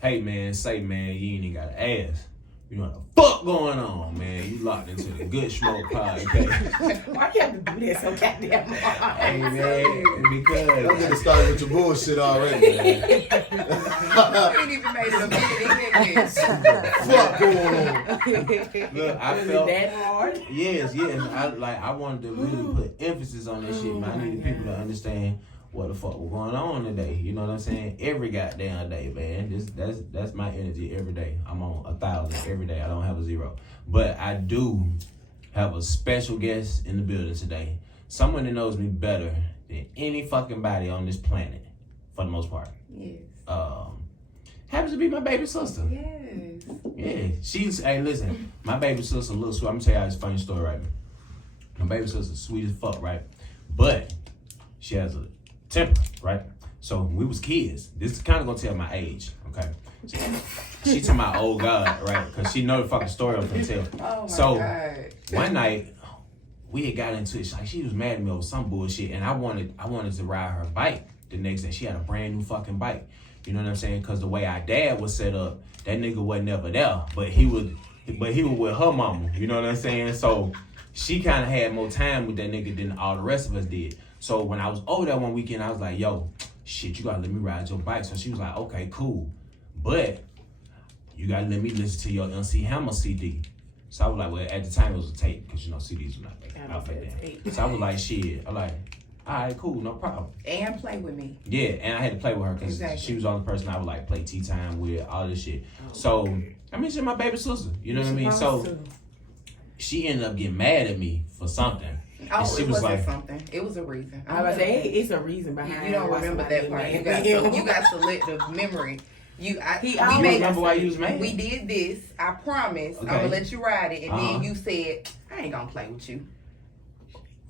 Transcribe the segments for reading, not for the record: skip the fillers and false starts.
hey man, say man, you ain't even got to ask. You know what the fuck going on, man? You locked into the Good Smoke podcast. Why you have to do that so goddamn hard? Hey man, because I'm gonna start with your bullshit already, man. You ain't even made it a minute in Fuck going on? look, I felt that hard? yes. I wanted to really put emphasis on that shit, man. I needed people to understand what the fuck was going on today. You know what I'm saying? Every goddamn day, man. That's my energy every day. I'm on 1,000 every day. I don't have a 0. But I do have a special guest in the building today. Someone that knows me better than any fucking body on this planet, for the most part. Yes. Happens to be my baby sister. Yes. Yeah. Hey, listen, my baby sister looks sweet. I'm gonna tell y'all this funny story, right? My baby sister's sweet as fuck, right? But she has a temper, right? So we was kids. This is kind of gonna tell my age, okay? She to my old God, right? Because she know the fucking story I'm gonna tell. Oh my so God. one night we had got into it. Like she was mad at me over some bullshit, and I wanted to ride her bike the next day. She had a brand new fucking bike. You know what I'm saying? Because the way our dad was set up, that nigga wasn't never there, but he was with her mama. You know what I'm saying? So she kind of had more time with that nigga than all the rest of us did. So when I was over there one weekend, I was like, yo, shit, you gotta let me ride your bike. So she was like, okay, cool. But you gotta let me listen to your MC Hammer CD. So I was like, well, at the time it was a tape, because you know CDs were not out back then. So I was like, shit. I'm like, all right, cool, no problem. And play with me. Yeah, and I had to play with her because she was the only person I would like play tea time with, all this shit. So, I mean, she's my baby sister, you know what I mean? So she ended up getting mad at me for something. Oh, she it was wasn't like, something. It was a reason. I was saying it's a reason behind. You don't remember that part. You got selective memory. you remember why you was mad? We did this. I promise. Okay. I'm gonna let you ride it, and then you said, "I ain't gonna play with you."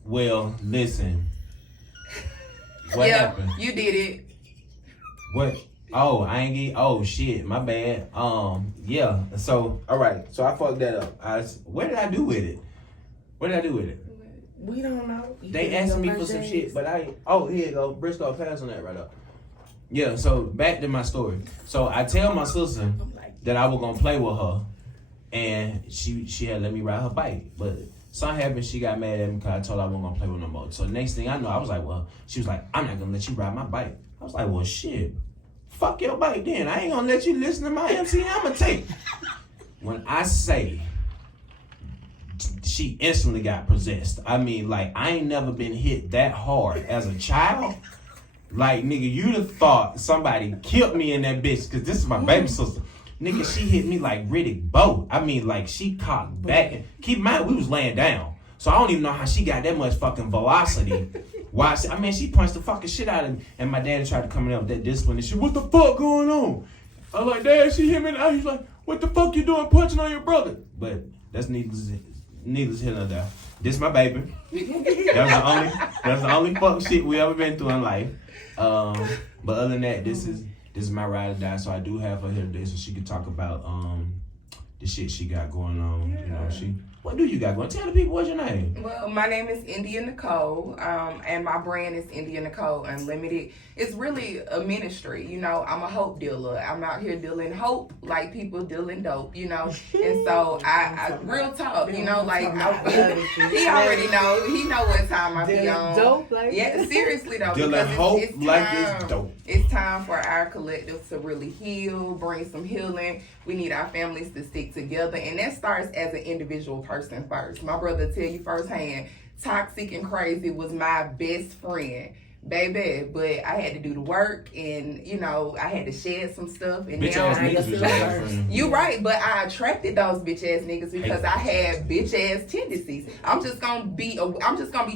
Well, listen. What happened? You did it. What? Oh, I ain't get. Oh shit, my bad. Yeah. So, all right. So I fucked that up. What did I do with it? What did I do with it? We don't know. They asked me for some shit, but here you go. Briscoe, pass on that right up. Yeah, so back to my story. So I tell my sister that I was gonna play with her, and she had let me ride her bike. But something happened, she got mad at me because I told her I wasn't gonna play with no more. So next thing I know, I was like, well, she was like, I'm not gonna let you ride my bike. I was like, well, shit, fuck your bike then. I ain't gonna let you listen to my MC Hammer tape. When I say she instantly got possessed. I mean, like, I ain't never been hit that hard as a child. Like, nigga, you'd have thought somebody killed me in that bitch, because this is my baby sister. Nigga, she hit me like Riddick Bowe. I mean, like, she cocked back. Keep in mind, we was laying down. So I don't even know how she got that much fucking velocity. She punched the fucking shit out of me. And my dad tried to come in with that discipline and shit. What the fuck going on? I was like, Dad, she hit me. And he's like, what the fuck you doing punching on your brother? But that's needless here nor there. This my baby. That's the only fuck shit we ever been through in life. But other than that, this is my ride or die. So I do have her here today so she can talk about the shit she got going on. Yeah. You know, what do you got going? Tell the people what's your name. Well, my name is India Nicole, and my brand is India Nicole Unlimited. It's really a ministry, you know. I'm a hope dealer. I'm out here dealing hope like people dealing dope, you know. And so I real talk, you know, like he already know. He know what time I be on. Dope, like yeah, seriously though. Dealing hope it's like it's dope. It's time for our collective to really heal, bring some healing. We need our families to stick together, and that starts as an individual person first. My brother tell you firsthand, toxic and crazy was my best friend, baby. But I had to do the work, and you know, I had to shed some stuff. And bitch now ass niggas was your friend. You right, but I attracted those bitch ass niggas because I had bitch ass tendencies. I'm just gonna be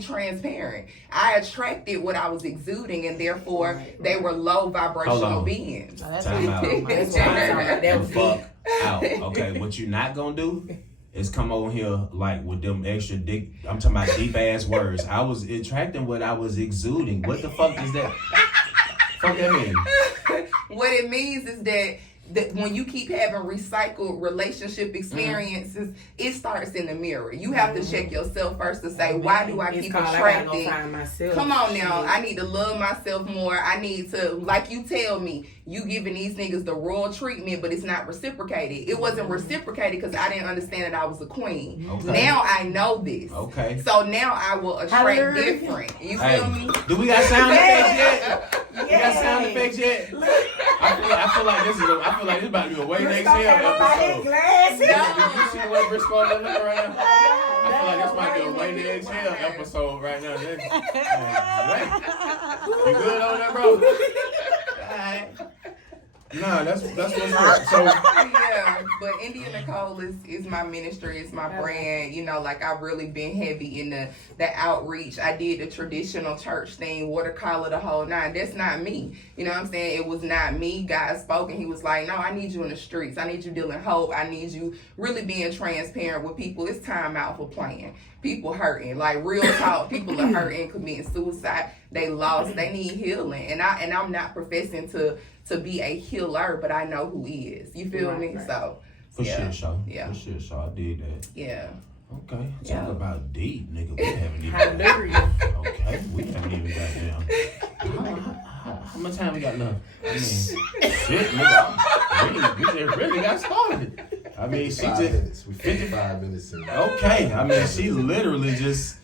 transparent. I attracted what I was exuding, and therefore they were low vibrational beings. Time out. The fuck out. Okay, what you not gonna do is come over here like with them extra dick. I'm talking about deep ass words. I was attracting what I was exuding. What the fuck is that? Fuck that mean? What it means is that that when you keep having recycled relationship experiences, it starts in the mirror. You have to check yourself first to say, why do I keep attracting? Come on now, I need to love myself more. I need to, like you tell me, you giving these niggas the royal treatment, but it's not reciprocated. It wasn't reciprocated because I didn't understand that I was a queen. Okay. Now I know this. Okay. So now I will attract different. You feel me? Do we got sound effects yet? We got sound effects yet? I feel like this is about to be a way next hell episode. Did you see the way Briscoe looking right now? I feel like this might be a way next hell episode right now. You good on that, bro? Alright. Nah, that's what's up. So yeah, but India Nicole is my ministry, it's my brand. You know, like I've really been heavy in the outreach. I did the traditional church thing, water collar, the whole nine. That's not me. You know what I'm saying? It was not me. God spoke and he was like, no, I need you in the streets. I need you dealing hope. I need you really being transparent with people. It's time out for playing. People hurting, like real talk. People are hurting, committing suicide. They lost. They need healing, and I'm not professing to be a healer, but I know who is. You feel me? Right. So for sure, so yeah, for sure, so I did that. Yeah. Okay, talk about deep, nigga. We haven't even. Okay, we haven't even got down. How much time we got left? I mean, shit, nigga. We just really got started. I mean, she 5 just minutes. We 55 minutes in. Okay, I mean, she literally just.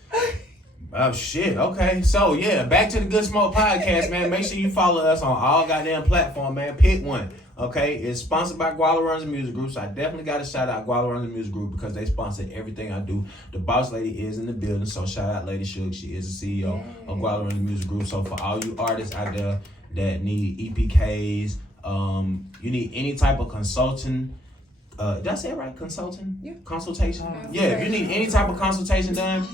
Oh shit. Okay, so yeah, back to the Good Smoke podcast, man. Make sure you follow us on all goddamn platform, man. Pick one. Okay, it's sponsored by Guala Runs the Music Group, so I definitely got to shout out Guala Runs the Music Group because they sponsor everything I do. The boss lady is in the building, so shout out Lady Suge. She is the CEO of Guala Runs the Music Group. So for all you artists out there that need EPKs, you need any type of consulting. Did I say it right? Consulting? Yeah. Consultation? Yeah, if you need any type of consultation done,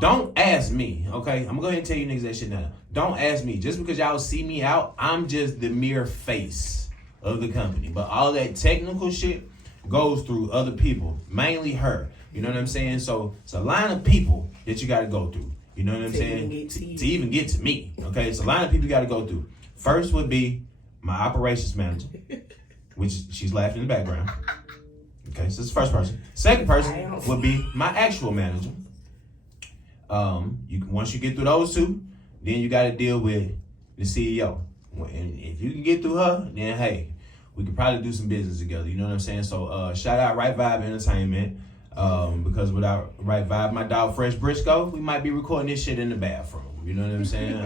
don't ask me, okay? I'm gonna go ahead and tell you niggas that shit now. Don't ask me. Just because y'all see me out, I'm just the mere face of the company. But all that technical shit goes through other people, mainly her. You know what I'm saying? So it's a line of people that you gotta go through. You know what I'm saying? To even get to me, okay? It's a line of people you gotta go through. First would be my operations manager, which she's laughing in the background. Okay, so it's the first person. Second person would be my actual manager. Once you get through those two, then you got to deal with the CEO. And if you can get through her, then hey, we could probably do some business together. You know what I'm saying? So shout out Right Vibe Entertainment. Because without Right Vibe, my dog Fresh Briscoe, we might be recording this shit in the bathroom. You know what I'm saying?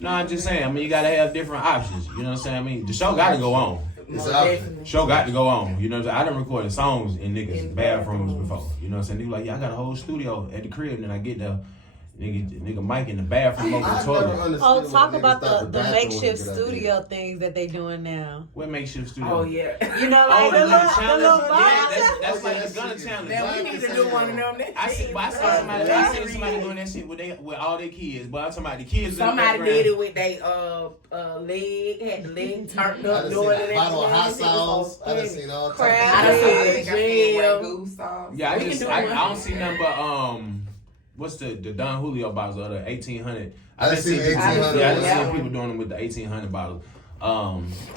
No, I'm just saying. I mean, you got to have different options. You know what I'm saying? I mean, the show got to go on. Show got to go on. You know what I'm saying? I done recorded songs in niggas' bathrooms before. You know what I'm saying? They like, yeah, I got a whole studio at the crib, and then I get the nigga Mike in the bathroom over the toilet. Oh, talk about the makeshift studio things that they doing now. What makeshift studio? Oh yeah. You know, like the little challenge. Yeah, that's like the gunner challenge. Now we need to do one of them. I seen somebody doing that shit with all their kids, but I'm talking about the kids. Somebody did it with their leg, had the leg turned up, doing it. Bottle of hot sauce. I done seen all types. I done seen the jail. I don't see nothing but what's the Don Julio bottles or the 1800? I seen 1800. Yeah, I seen people doing them with the 1800 bottles.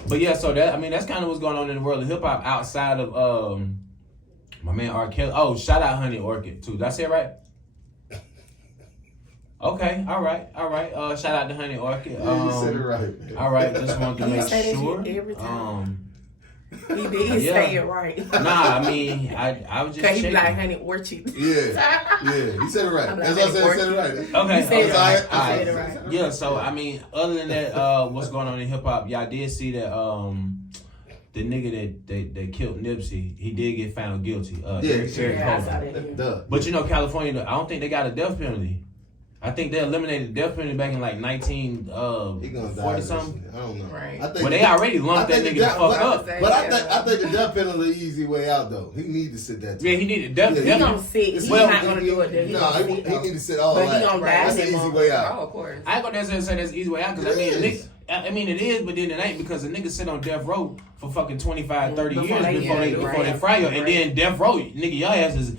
But yeah, so that's kind of what's going on in the world of hip hop outside of my man R. Kelly. Oh, shout out Honey Orchid too. Did I say it right? Okay, all right. Shout out to Honey Orchid. You said it right, man. All right, just wanted to make sure. Every time. He did say it right. Nah, I mean, I was just checking. He be like Honey Orchid. Yeah, he said it right. That's why I said it right. Okay, he said okay. It right. Yeah, so I mean, other than that, what's going on in hip hop? Y'all did see that the nigga that killed Nipsey, he did get found guilty. But you know, California, I don't think they got a death penalty. I think they eliminated the death penalty back in like 1940 something. I don't know. Right. Well, they already lumped that nigga the fuck up. But I think the death penalty is the easy way out though. He need to sit that. Yeah, he needed death. He gonna sit. He's not gonna do it. No, he need to sit all that. But he gonna die. That's the easy way out. Oh, of course. I ain't gonna necessarily say that's the easy way out because I mean it is, but then it ain't because the nigga sit on death row for fucking 25, 30 years before they fry you, and then death row, nigga, your ass is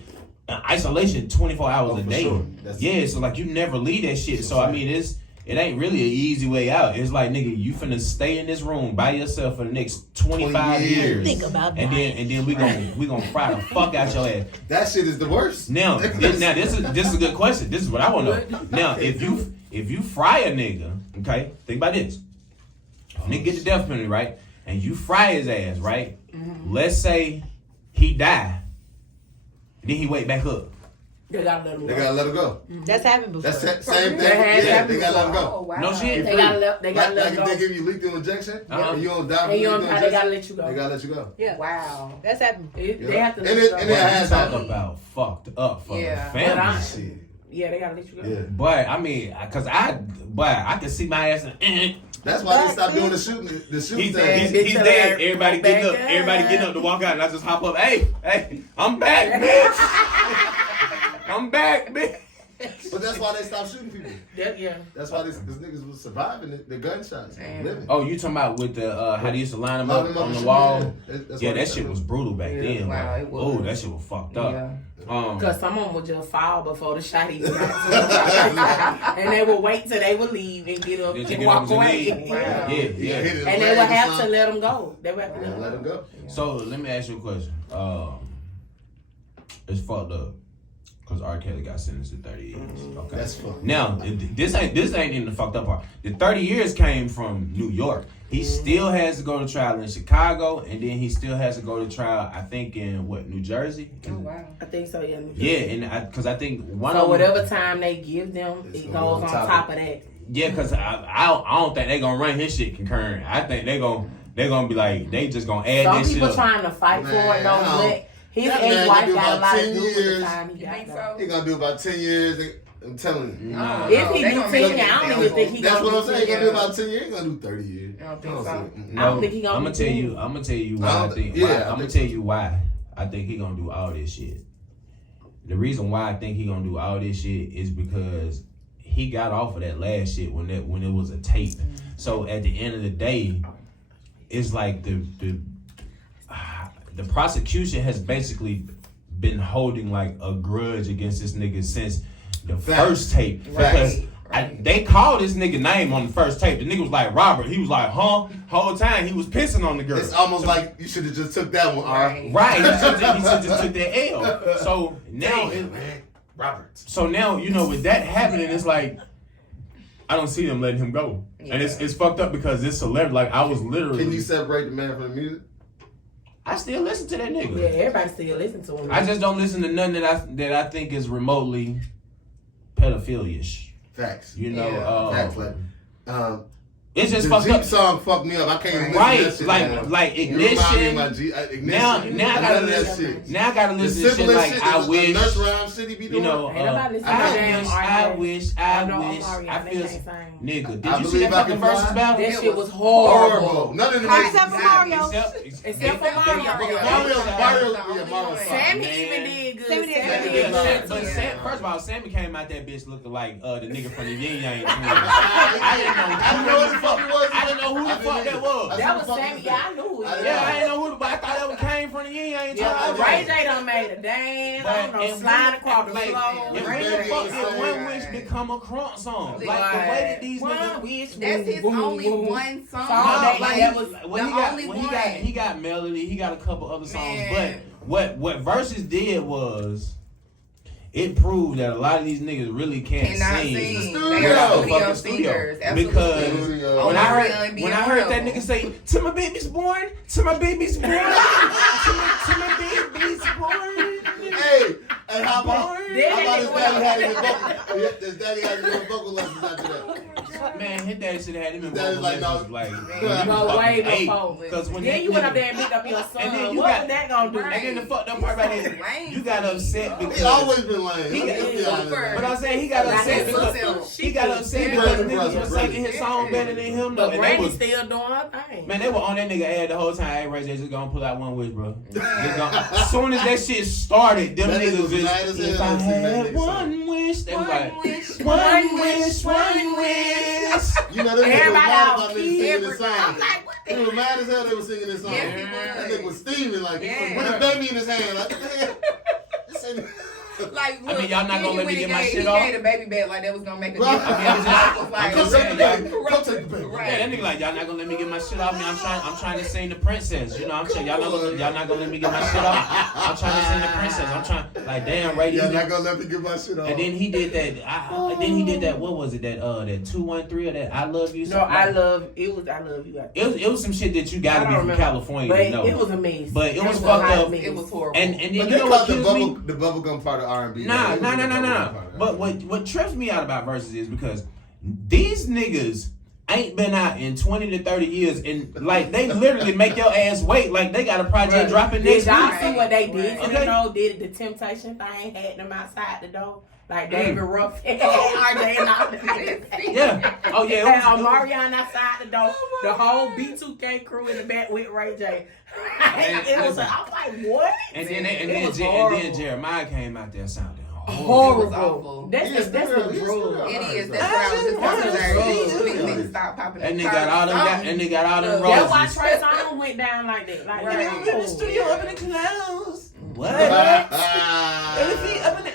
isolation 24 hours a day. Sure. Yeah, so like you never leave that shit. So I mean it's it ain't really an easy way out. It's like, nigga, you finna stay in this room by yourself for the next 25 years. Think about that. And then we gonna fry the fuck out your ass. That shit is the worst. Now this is a good question. This is what I want to know. Now, if you fry a nigga, okay, think about this. Nigga get the death penalty, right? And you fry his ass, right? Mm-hmm. Let's say he die, then he wake back up. They gotta let him go. They gotta let him go. That's happened before. That's the same thing. That Yeah, happened they gotta let him Oh, go. wow. No shit. They gotta let Like him if go. they give you lethal injection, and you don't die from And you lethal don't, injection, they gotta let you go. they gotta let you go. Yeah. Wow. That's happened. They have to let And you it- go. and Boy, it you has talk happened. about fucked up for Yeah. the family. But Shit. Yeah, they gotta let you go. Yeah. But I mean, I can see my ass. That's why they stopped doing the shooting. The He's shooting dead. thing. He's dead. Everybody getting up. back Everybody getting up to walk out, and I just hop up. Hey, I'm back, bitch. I'm back, bitch. But that's why they stopped shooting people. Yeah. That's why these niggas was surviving the gunshots. Damn. Living. Oh, you talking about with the how they used to line them Line up them on the and wall? shit, Yeah, why they that stopped shit was brutal back Yeah, then. wow, Like, it was. oh, that shit was fucked up. Yeah. Because some of them would just fall before the shot even got to them. And they would wait till they would leave and get up Did you and get walk up and away. leave? Wow. Yeah, Hit yeah. it in the And they leg would or have to something. let them go. They would have to Yeah, let let them him go. go. So let me ask you a question. It's fucked up because R. Kelly got sentenced to 30 years. Okay. That's fucked. Now, this ain't even the fucked up part. The 30 years came from New York. He still has to go to trial in Chicago, and then he still has to go to trial, I think, in New Jersey? Oh, wow. I think so, yeah. Yeah, and because I think one So of them, whatever time they give them, It's it gonna goes go on on top top of of that. yeah, because I don't think they gonna run his shit concurrent. I think they gonna be like, they just gonna add Some this shit people up. trying to fight for Man, it, don't no. let. His That man ex-wife gonna do got a about lot to 10 do with the years. time he You got think though. so? He gonna do about 10 years. I'm telling you. Nah. If he They do gonna 10 make years, it I don't even think he That's gonna what I'm do saying. He 10 gonna do years. about 10 years. He gonna do 30 years. I don't think see so. it. I don't think he gonna I'm do gonna tell 10. you. I'm gonna tell you why I I don't- think. yeah, why, I I'm gonna think tell so. you why I think he gonna do all this shit. The reason why I think he gonna do all this shit is because he got off of that last shit when it was a tape. So at the end of the day, it's like the prosecution has basically been holding like a grudge against this nigga since the first tape. Because they called this nigga name on the first tape. The nigga was like Robert. He was like, huh? Whole time he was pissing on the girl. It's almost like you should have just took that one. Right. Right. He should just took that L. So now Damn, man. Robert. So now, with that happening, it's like I don't see them letting him go. Yeah. And it's fucked up because this celebrity, like I was literally Can you separate the man from the music? I still listen to that nigga. Yeah, everybody still listen to him. I just don't listen to nothing that I think is remotely pedophilia-ish. Facts. Yeah. Facts. Like, It's just the fucked Jeep up. song fucked me up. I can't even Right, listen to that shit. like You remind me of Ignition. my Ignition. Now I gotta None of that listen. shit. Now I gotta The listen to shit simplest like shit I is a wish. nurse rhyme city be doing. Ain't nobody listen to damn I R&B. wish. I feel. Nigga, did I you see believe that I fucking can versus fly. battle? That shit was horrible. Horrible. None of them Except for Mario. Except for Mario. Mario. Sammy Man. even did good. Sammy did Sammy good. did Yeah, good. but first of all, Sammy came out that bitch looking like the nigga from the Yin Yang Twins. I know what the fuck it was. I didn't know who the fuck that was. That was Sammy. Yeah, I knew who he was. Yeah, I didn't know who, but I thought that came from the Yin Yang Twins. Yeah, Ray J done made a dance. I don't know, slide across the floor. And Ray when J the fuck was did so One good. Wish become a crunk song? Like the Right. way that these One niggas. wish. That's his only one song. Song No, that was when the only when one. he got Melody, he got a couple other songs. Man. But what Versus did was it proved that a lot of these niggas really can't Cannot sing. sing. The They studio. are Fucking studio studio. singers. Absolutely. Because Studio. when R&B I heard that level. nigga say, "To my baby's born, to my baby's born, to my baby's born." Hey, and how about Born. his daddy had him in vocal? His daddy had him in vocal lessons after that. Man, his daddy should have had him in Daddy's vocal like, no. lessons, like No, way before. Because when Then you went up there and picked up your son. And then you What got- was that gonna do? And then the fucked up part about it, Lame. you got upset because He always been lame. He got- Let's be honest. But I'm saying he got Like upset his because sister. he got upset Yeah. because Brother, niggas was brother. singing his song better than him though. But And they Brandy's was, still doing her thing. man, they were on that nigga ad the whole time. Hey, Ray J, just gonna pull out One Wish, bro. As soon as that shit started, them That nigga niggas was mad as just, hell if I to sing that had nigga song. one wish, they was like, One wish. one wish, one wish. You know, they were Everybody mad out about niggas key, singing this song. I'm like, what the They were mad as hell they were singing this song. Yes, he That was. nigga was steaming like Yeah. with a baby in his hand. Like, what the hell? This ain't- Like, look, I mean, y'all not gonna let me get my shit he off? gave the baby back like that was gonna make a Right. difference. I mean, I'm just saying, Come take the baby. Right. Yeah, that nigga like, y'all not gonna let me get my shit off me. I'm trying to sing the princess. You know, I'm saying y'all not gonna let me get my shit off. I'm trying to sing the princess. I'm trying like damn right. Y'all not gonna let me get my shit off. And then he did that. Then he did that. What was it? That 213 or that I love you. No, I love you. It was some shit that you gotta be from California to know. It was amazing. But it was fucked up. It was horrible. And then But you they know what called kills me? the bubblegum part of R&B. Nah. But what trips me out about verses is because these niggas ain't been out in 20 to 30 years, and like they literally make your ass wait like they got a project dropping next Did y'all week. see what they did? Okay. You know, did the Temptation thing, had them outside the door. Like David Ruff and RJ and all that. Yeah. Oh yeah. And Omarion outside the door. The whole B2K crew in the back with Ray J. It was like, I was like, what? And then Jeremiah came out there sounding Horrible. Awful. That's the drug. It is. That's what I was just talking about. These niggas stop popping. And they got all them roses. That's why Trey Songz went down like that. Like, Right. in the studio up in the clouds. What? Elephant up in the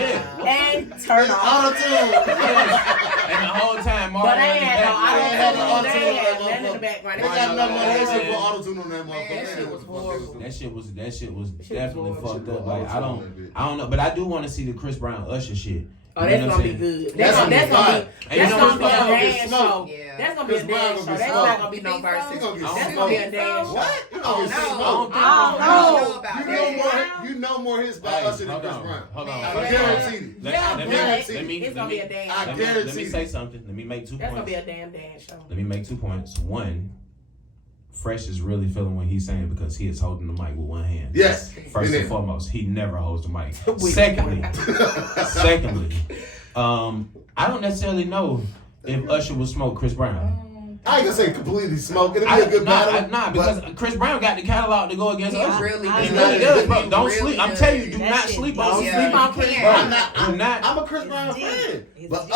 yeah. And turn off. And the whole time, But they had no auto-tune. They had nothing in the background. They got enough money for Yeah. auto-tune on that motherfucker. That shit was horrible. That shit was definitely fucked up. Like I horrible. don't know, but I do want to see the Chris Brown Usher shit. Oh, You that's know what gonna I'm be saying? good. That's That's gonna be And you know a what's gonna dance show. Yeah. That's gonna be a Chris Brown dance gonna show. be That's smoked. not gonna be no You think verses. He gonna get That's smoked. gonna be a dance show. What? You gonna get no. smoked. You know more hits by Usher than Chris Brown. Hold on. I guarantee it. It's gonna be a dance I show. guarantee Let me say something. Let me make 2 That's gonna points. be a damn dance show. Let me make 2 points. One, Fresh is really feeling what he's saying because he is holding the mic with one hand. Yes. First and foremost, he never holds the mic. Secondly, I don't necessarily know if Usher will smoke Chris Brown. I ain't gonna say completely smoke. It'll be a good battle. Nah, because Chris Brown got the catalog to go against He Usher. really He does. really does, bro. He Don't really sleep. I'm does. telling you, do That not shit sleep is- on Yeah. sleep on He Chris can't. Brown. Do not. I'm a Chris Brown fan, It's but deep.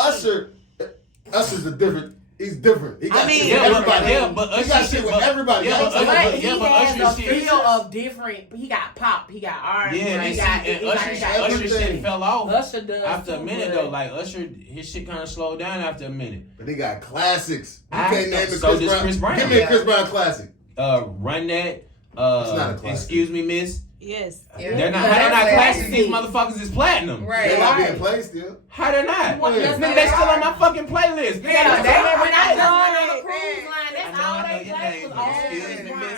Usher's a different. He's different. He got I mean, shit with everybody. but he Usher got shit with everybody. Yeah, Y'all but talking Usher- about- He has Usher a shit- feel of different. He got pop. He got R&B. Yeah, and he see, got and Usher Usher shit everything. fell off Usher does after a too, minute but- though. Like Usher, his shit kind of slowed down after a minute. But they got classics. You I- can't name it so Chris does Brown. Chris Brown. Give me a Yeah. Chris Brown classic. Run that. not a classic. Excuse me, miss. Yes. Yeah. They're not. Yeah, How they're not that's classics? classic. These motherfuckers is platinum. Right. They not Right. being played still. How they're not? What- Yeah. Nigga, they still on my fucking playlist. Nigga, Yeah, they still on my when I playlist. go on the cruise line, I that's know, all I know they your play name, was but all excuse Chris me, miss. Brown.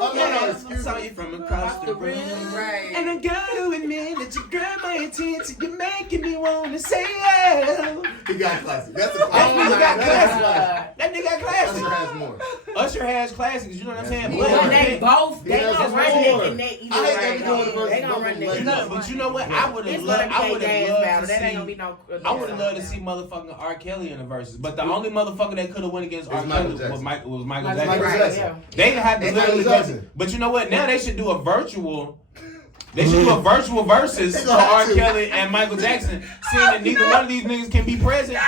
Oh, no, I excuse saw me. you from across the room. Right. And I gotta admit that you grab my attention. You're making me want to say yeah. He got classic. That's a That classic. nigga got That's classic. classic. That nigga got Usher classic. has more. Usher has classics. You know what I'm saying? He But- has But they both, He they has gonna more. run neck and neck either I hate way. that we doing the versus They gonna both run of neck them and No, neck. but you know what? I would have It's loved. gonna I be a would have dance loved battle. to That ain't gonna see. be no. I would have loved to see motherfucking R. Kelly in the verses, but the only motherfucker that could have went against R. It's Michael Kelly was Jackson. Michael Michael Jackson. Michael Jackson. Jackson. They had to It's literally Michael go. Jackson. But you know what? Now they should do a virtual. They should do a virtual versus They for gonna have R. to. Kelly and Michael Jackson, seeing that neither one of these niggas can be present.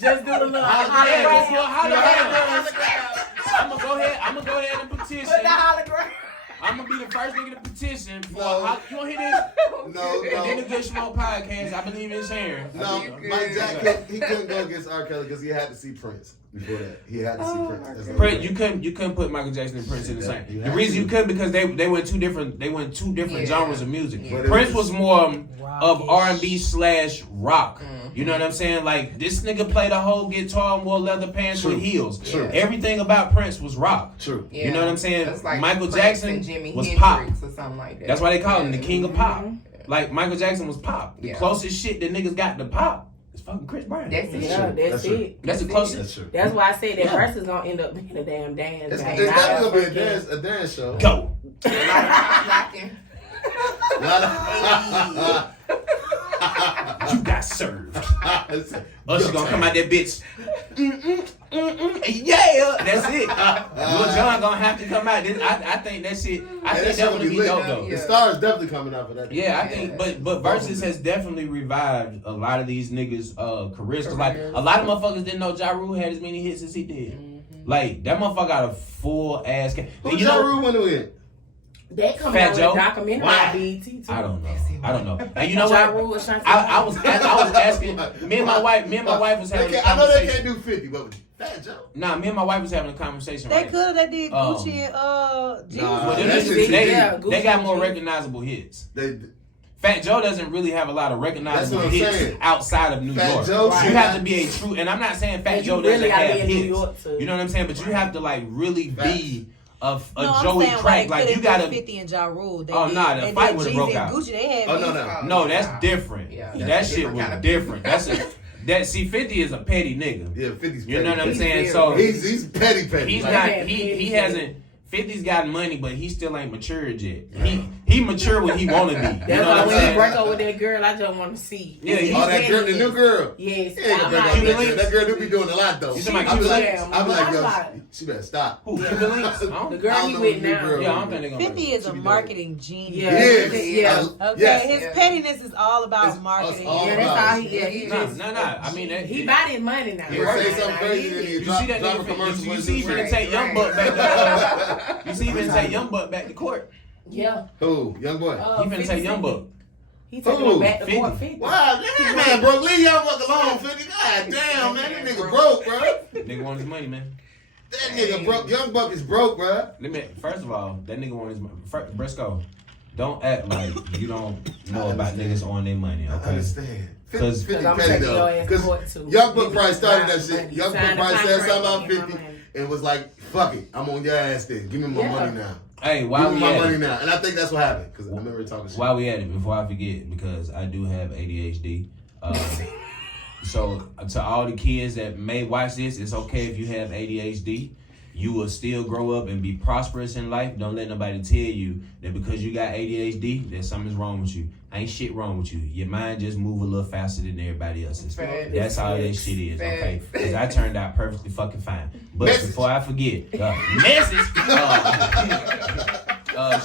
Just do the little Yeah, just do a hologram. hologram. I'm gonna go ahead and petition. Put the hologram. I'm gonna be the first nigga to petition for. No. You wanna hear this? No, And then the no. Good Smoke podcast. I believe in sharing. No, Mike Jack, he couldn't go against R. Kelly because he had to see Prince before that. He had to see Prince. That's the only Prince, way. you couldn't put Michael Jackson and Prince in the same. You The have reason to. you couldn't because they went two different Yeah. genres of music. Yeah. But it Prince was- was more of Rockish. R&B / rock. You know what I'm saying? Like this nigga played a whole guitar and wore leather pants True. with heels. True. Everything about Prince was rock. True. You know what I'm saying? That's like Michael Prince Jackson and Jimi was Hendrix pop. or something like that. That's why they call him the king of pop. Mhm. Like Michael Jackson was pop. The Yeah. closest shit that niggas got to pop is fucking Chris Brown. That's it. Yeah, that's That's true. it. That's the closest. That's true. That's why I said that Yeah. verse is gonna end up being a damn dance. It's game. definitely gonna be a dance show. Go. Rocking. You got served. Usher gonna come out that bitch. Yeah, that's it. Lil Jon gonna have to come out. I think that shit. I think that would be dope though. The star is definitely coming out for that. Yeah, I think, but Versus has definitely revived a lot of these niggas' careers. Cause like a lot of motherfuckers didn't know Ja Rule had as many hits as he did. Like that motherfucker got a full ass. Who Ja Rule went with? They come Fat out with Joe? a documentary Why? on BET too. I don't know. And you know Ja what? Rule, Ashanti. I was asking. Me and my wife was having. I know they can't do 50, but Fat Joe. Nah, me and my wife was having a conversation. They right? could. They did Gucci and Jesus. Well, them that niggas, shit they got more Gucci. recognizable hits. They, Fat Joe doesn't really have a lot of That's recognizable what I'm hits saying. outside of New Fat York. Joe You should have to be a true, and I'm not saying Fat And you Joe really doesn't gotta have be in New hits. York to- You know what I'm saying? But you have to like really be a No, Joey I'm saying Crack. Like you gotta. 50 and Ja Rule. They Oh, did. nah, the And fight then would've Jeezy broke and out. Gucci, they had Oh, beef. no. No, that's different. Yeah, that that's shit different was kind of different. That's that. See, 50 is a petty nigga. yeah, 50's You know what I'm He's saying? very So He's petty. he's Like, not. man, He he's hasn't. 50's got money, but he still ain't matured yet. He mature when he wanna be. You That's know why what I'm when you saying? break up with that girl, I just want to see. Yeah, he's oh, that girl, the new girl. Yes. Yeah, I'm break not- up Cuban that links? girl. That girl do be doing a lot though. You talking about I be Cuban like, links? I be like, yo, Yeah. she better stop. Who? Cuban links? I The don't- girl I he don't with know the now. girl. Yeah, I don't think they're gonna. 50 is a be marketing genius. Yeah. Yes. Yeah. Okay, Yes. his Yeah. pettiness is all about It's marketing. all Yeah, that's about how it. he. Yeah, he Nah, just. I mean, that, He bought his money now. He'll say something crazy and You he see that drop a nigga? commercial. You see, he finna take Young Buck back. You see, he finna take Young Buck back to court. Yeah. Who? Young boy. He finna take Young Buck. He took Who? him back to 50. court 50. Wow, that man broke. Leave Young Buck alone, 50. God damn, man, that nigga broke, bro. Nigga want his money, man. That nigga broke. Young Buck is broke, bro. First of all, that nigga want his money. Briscoe, don't act like you don't know about niggas on their money, I okay? understand. 'Cause- 50 I'm petty taking your though. ass to Because court, too. Young Buck You probably can started buy that shit. money. Young Buck Sign the probably said contract, something about give my 50 money. and was like, fuck it, I'm on your ass then. Give me my Yeah. money now. Hey, Give while me we my at money it, now. And I think that's what happened. Because I remember talking shit. while we at it, before I forget, because I do have ADHD. So to all the kids that may watch this, it's okay if you have ADHD. You will still grow up and be prosperous in life. Don't let nobody tell you that because you got ADHD, that something's wrong with you. Ain't shit wrong with you. Your mind just move a little faster than everybody else's. Facts. That's all that shit is, okay? Facts. Because I turned out perfectly fucking fine. But Message. before I forget, message.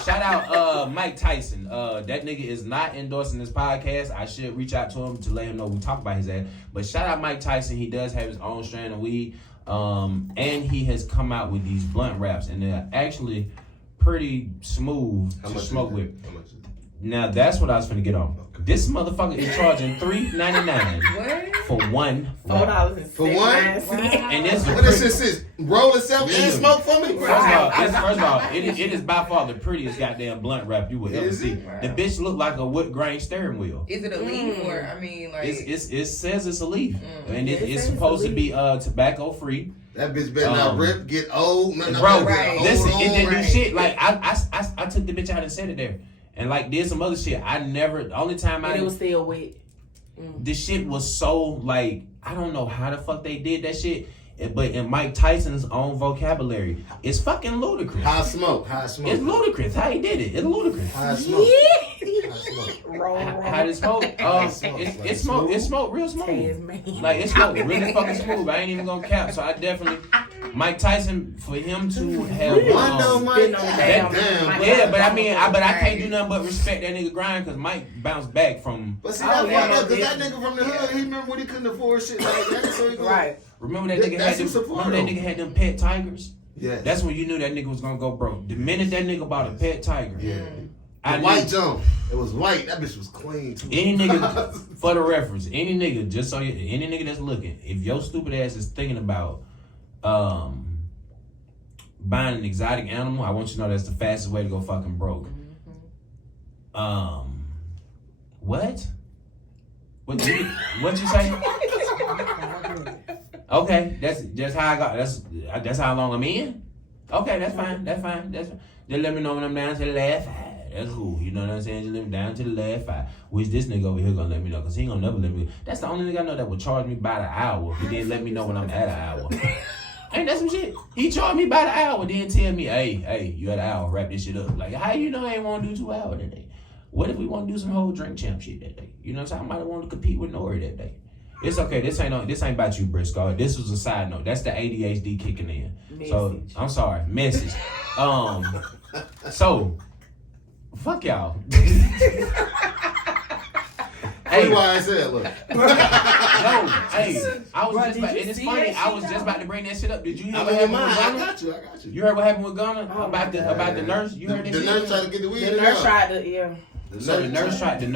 Shout out Mike Tyson. That nigga is not endorsing this podcast. I should reach out to him to let him know we talk about his ass. But shout out Mike Tyson. He does have his own strand of weed. And he has come out with these blunt wraps, and they're actually pretty smooth How to much smoke is with. it? How much is it? Now that's what I was finna get on. This motherfucker is charging $3.99 What? for one wrap. $4.79. For one? And this is What is this? Roll itself and smoke for me? First of all, it is by far the prettiest goddamn blunt wrap you would ever Is see. it? Wow. The bitch look like a wood grain steering wheel. Is it a leaf or I mean like It says it's a leaf, and It it's says supposed it's to a be tobacco free. That bitch better not rip, get old. Man, Bro, Right. listen, it didn't do Right. shit. Like I took the bitch out and set it there, and like did some other shit. The only time And it was still wet. this shit was so like I don't know how the fuck they did that shit, but in Mike Tyson's own vocabulary, it's fucking ludicrous. High smoke. It's ludicrous how he did it. It's ludicrous. High smoke. High smoke. How this smoke? It smoked real smooth. Tasmanian. Like it smoked really fucking smooth. I ain't even gonna cap. So I definitely Mike Tyson for him to have One though, Mike. Spitting on the damn- Damn. yeah, but I mean, I can't do nothing but respect that nigga grind because Mike bounced back from. But see, Oh, that's yeah, why no, because that yeah. nigga from the hood, he remember when he couldn't afford shit like that, so he go, Right. Remember that nigga That's had who them. support Remember that him. nigga had them pet tigers. Yeah. That's when you knew that nigga was gonna go broke. The minute that nigga bought a pet tiger, Yeah. I The knew- white jump. It was white. That bitch was clean too. Any nigga, for the reference, any nigga, just so any nigga that's looking, if your stupid ass is thinking about buying an exotic animal, I want you to know that's the fastest way to go fucking broke. What? What you say? Okay, that's how I got. That's how long I'm in. Okay, that's fine. That's fine. Just let me know when I'm down to the last five. That's cool. You know what I'm saying? Just let me down to the last five. Which this nigga over here gonna let me know, cause he ain't gonna never let me. That's the only nigga I know that would charge me by the hour. He didn't let me know when I'm at an hour. Ain't that some shit? He charged me by the hour, then tell me, hey, you at an hour, wrap this shit up. Like, how you know I ain't wanna do 2 hours that day? What if we wanna do some whole drink champ shit that day? You know what I'm saying? I might want to compete with Nori that day. It's okay. This ain't about you, Briscoe. This was a side note. That's the ADHD kicking in. So Message. I'm sorry. Message. So fuck y'all. Hey, why I said, look. yo, hey, I was Bro, just did about, you and it's see funny, that I shit, was just though? about to bring that shit up. Did you hear I what mean, happened mine, with I Ghana? got you. You heard what happened with Ghana Oh, about the nurse? You heard that The shit? nurse tried to get the weed. The nurse tried to, yeah. So the nurse tried She to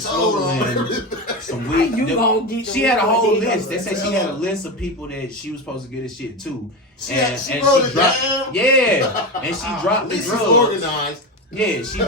told smuggle her. in some weed. You gonna get the She had a weed whole for list. They niggas. said she had a list of people that she was supposed to get this shit to. She wrote it dropped, down. yeah, and she dropped At the least she's drugs. organized. Yeah, she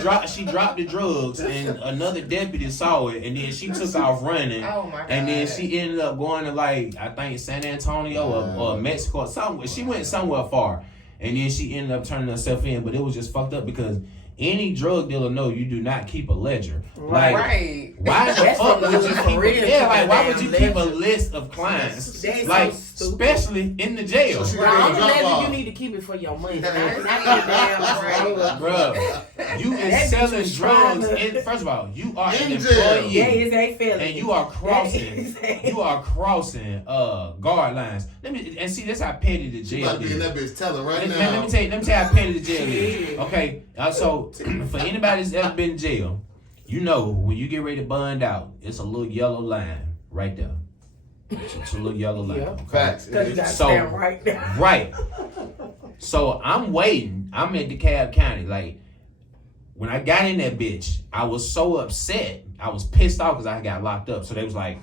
dropped the drugs, and another deputy saw it, and then she took off running. Oh my god. And then she ended up going to like I think San Antonio or Mexico or somewhere. She went somewhere far, and then she ended up turning herself in. But it was just fucked up because any drug dealer know you do not keep a ledger. Like, Right. why the That's fuck what would we you for keep? real Yeah, keep like a why would damn you keep a ledger. list of clients? That's Like so stupid. especially in the jail, So she- The only Drop ledger off. you need to keep it for your money. Not Right. your damn Right. bruh. You That is bitch selling was drugs. trying First of all, you are an In jail. employee. Yeah, it's a felony. And you are crossing. That is You are crossing guard lines. Let me and see this how petty the She jail about to be in is. that bitch telling right Let now. me tell you how petty the jail is. Okay, so for anybody that's ever been in jail, you know when you get ready to bond out, it's a little yellow line right there. It's a little yellow line. Yeah. Okay? Facts. Because you got to So- stand right there. Right. So I'm waiting. I'm at DeKalb County. Like when I got in that bitch, I was so upset. I was pissed off because I got locked up. So they was like,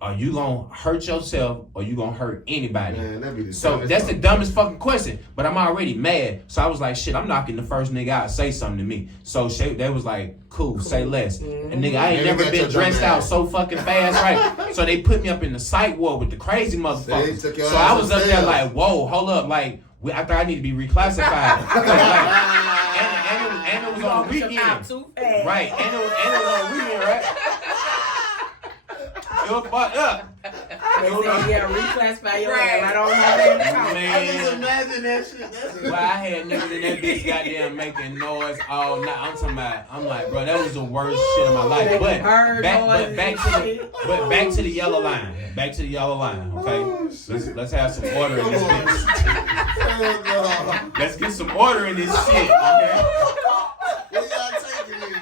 "Are you gonna hurt yourself or you gonna hurt anybody?" Man, that be the So dumbest that's the fuck. dumbest fucking question. But I'm already mad. So I was like, shit, I'm knocking the first nigga out, say something to me. So they was like, cool, say less. And nigga, I ain't And never they got been your dressed dumb out ass. so fucking fast, right? So they put me up in the psych ward with the crazy They motherfuckers. took your So ass I was up there upstairs. like, whoa, hold up, like, I thought I need to be reclassified. and it was on the weekend. Too fast. Right, and it was on the weekend, right? It was fucked up. They said, yeah, reclassify your Right. ass right on my damn account. I just Man. imagine that shit. Well, I had niggas in that bitch goddamn making noise all night. I'm like, bro, that was the worst shit of my life. But back to the yellow line. Back to the yellow line, okay? Let's have some order in this bitch. Oh, Let's get some order in this shit, okay? Where y'all taking me?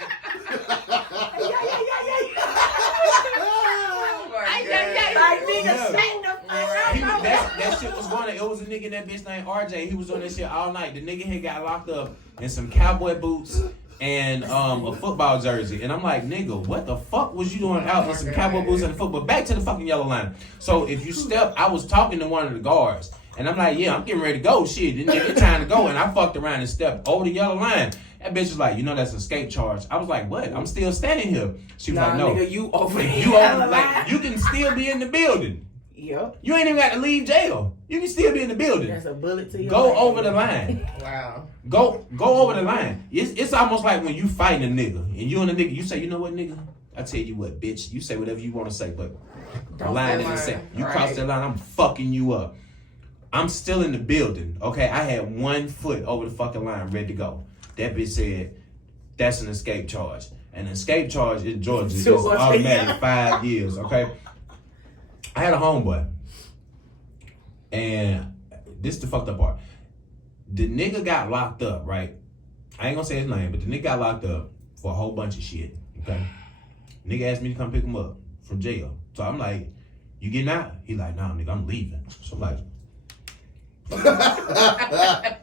Oh my God. Like, nigga, Yeah. shut the fuck up. That shit was going. It was a nigga in that bitch named RJ. He was on that shit all night. The nigga had got locked up in some cowboy boots and a football jersey. And I'm like, nigga, what the fuck was you doing out in some cowboy boots and football? Back to the fucking yellow line. So if you step, I was talking to one of the guards. And I'm like, yeah, I'm getting ready to go. Shit, it's time to go. And I fucked around and stepped over the yellow line. That bitch was like, you know, that's an escape charge. I was like, what? I'm still standing here. She was Nah, like, no. nigga, you over here. You over, like, you can still be in the building. Yep. You ain't even got to leave jail. You can still be in the building. That's a bullet to your Go brain. over the line. Wow. Go over the line. It's almost like when you fighting a nigga and you and a nigga, you say, you know what, nigga? I tell you what, bitch. You say whatever you want to say, but the line isn't set. You cross Right. that line, I'm fucking you up. I'm still in the building. Okay, I had 1 foot over the fucking line, ready to go. That bitch said, that's an escape charge. An escape charge in Georgia is automatic 5 years. Okay. I had a homeboy, and this is the fucked up part. The nigga got locked up, right? I ain't gonna say his name, but the nigga got locked up for a whole bunch of shit. Okay. Nigga asked me to come pick him up from jail. So I'm like, you getting out? He like, nah, nigga, I'm leaving. So I'm like,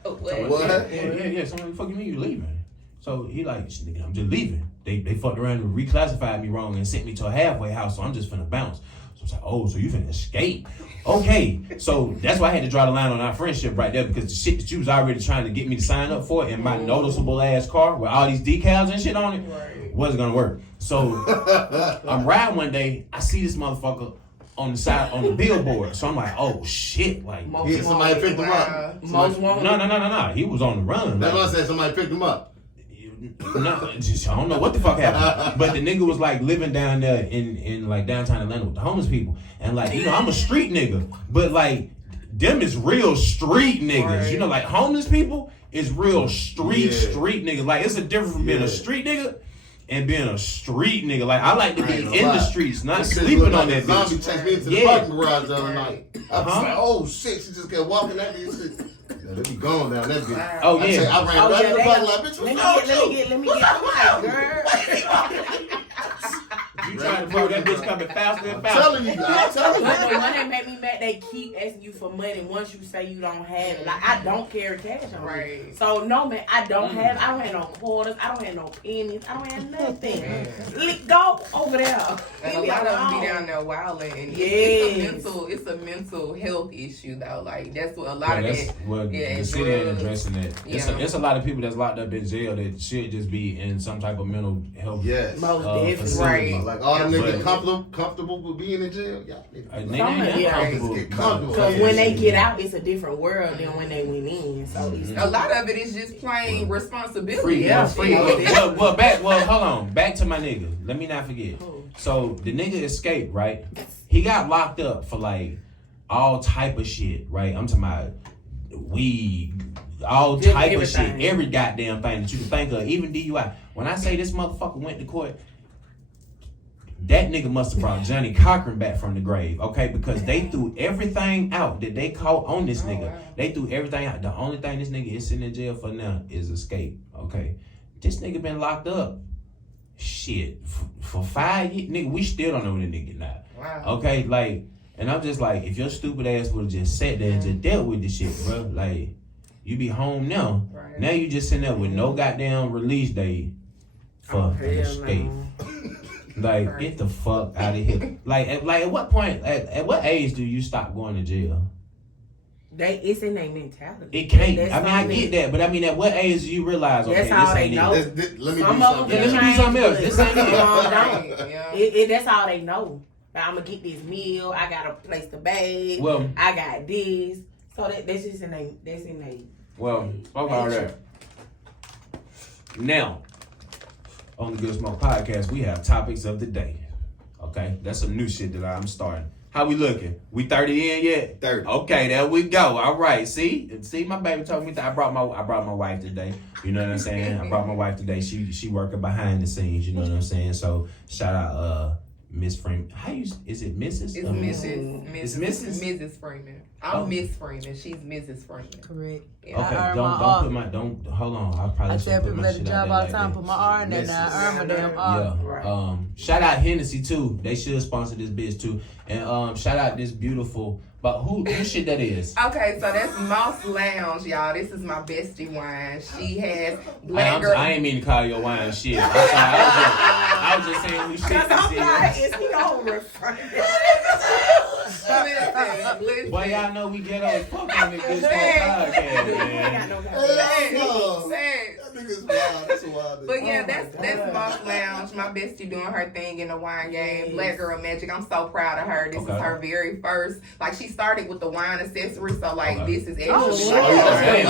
What? yeah. So I'm like, fuck you mean you leaving? So he like, shit, nigga, I'm just leaving. They fucked around and reclassified me wrong and sent me to a halfway house, so I'm just finna bounce. So I was like, oh, so you finna escape? Okay. So that's why I had to draw the line on our friendship right there, because the shit that you was already trying to get me to sign up for in my noticeable ass car with all these decals and shit on it wasn't gonna work. So I'm riding one day, I see this motherfucker on the side on the billboard. So I'm like, oh shit, like Yeah, somebody picked him up. Most wanted. no. He was on the run. That's like- what I said. Somebody picked him up. No, just, I don't know what the fuck happened. But the nigga was like living down there in like downtown Atlanta with the homeless people. And like, you know, I'm a street nigga. But like, them is real street niggas. Right. You know, like homeless people is real street niggas. Like, it's a difference from being a Yeah. street nigga and being a street nigga. Like, I like to I be ain't in gonna the lie. streets, not This bitch sleeping looked on like that a zombie bitch. chased me into the Yeah. parking garage the other night. I was like, oh shit, she just kept walking at me and shit. Yeah, they be going down that bitch. Oh, I yeah. ran right in the parking lot, bitch. Let me What's wrong get with you? the mic, girl. You You trying to fuck that bitch coming faster and I'm faster. telling you. I'm telling But the you. one that made me mad, they keep asking you for money once you say you don't have it. Like, I don't carry cash on me. Right. So, no, man, I don't have no quarters. I don't have no pennies. I don't have nothing. Go over there. And a lot of them be down there wilding, and it's a mental health issue though. Like that's what a lot of that. Well, the city ain't addressing that. It's a lot of people that's locked up in jail that should just be in some type of mental health. Yes. Most definitely. facility. Right. Like all them niggas comfortable with being in jail. Yeah. They ain't comfortable. Get comfortable. Because when they get out, it's a different world than when they went in. So A lot of it is just plain responsibility. Free. Well, hold on. Back to my nigga. Let me not forget. So the nigga escaped, right? He got locked up for like all type of shit, right? I'm talking about weed, all type of shit, every goddamn thing that you can think of, even DUI. When I say this motherfucker went to court, that nigga must have brought Johnny Cochran back from the grave, okay? Because they threw everything out that they caught on this nigga. Wow. They threw everything out. The only thing this nigga is sitting in jail for now is escape, okay? This nigga been locked up, shit, for 5 years. Nigga, we still don't know where the nigga now. Wow. Okay, like, and I'm just like, if your stupid ass would have just sat there and just dealt with this shit, bro, like, you be home now. Right. Now you just sitting there with no goddamn release date for an escape. Like, Right. get the fuck out of here. Like at what point, at what age do you stop going to jail? it's in their mentality. It can't. That's I mean, I get that, but I mean, at what age do you realize, okay, That's how this they ain't know. it? Let me do Some of something. them Let me do something else. This ain't it. Right. Yeah. That's all they know. Like, I'm gonna get this meal. I got a place to bathe. Well, I got this. So that's just in they. That's in they. well, fuck all that. Now, on the Good Smoke Podcast, we have topics of the day. Okay, that's some new shit that I'm starting. How we looking? We 30 in yet? 30. Okay, there we go. All right. See, my baby told me that I brought my wife today. You know what I'm saying? I brought my wife today. She working behind the scenes. You know what I'm saying? So shout out Miss Freeman. Is it Mrs.? It's Mrs. It's Mrs. Mrs. Freeman. I'm Miss Freeman. She's Mrs. Freeman. Correct. Yeah. Okay, don't hold on. I probably I should tell put people my at the shit out job there all like the time, that. put my R in there now. I earn my damn R. Yeah. Right. Shout out Hennessy too. They should sponsor this bitch too. And shout out this beautiful. But who shit that is? Okay, so that's Moss Lounge, y'all. This is my bestie wine. She has black girl. I ain't mean to call your wine shit. I'm sorry. I was just saying who shit I'm like, this is. is he over? Listen. Boy, y'all know we get on fuck on this podcast, man. That nigga's wild. That's a wild. But yeah, that's Moss Lounge. My bestie doing her thing in the wine game. Black Girl Magic. I'm so proud of her. This is her very first. Like, she started with the wine accessory, so like this is actually. shit. Okay. Ain't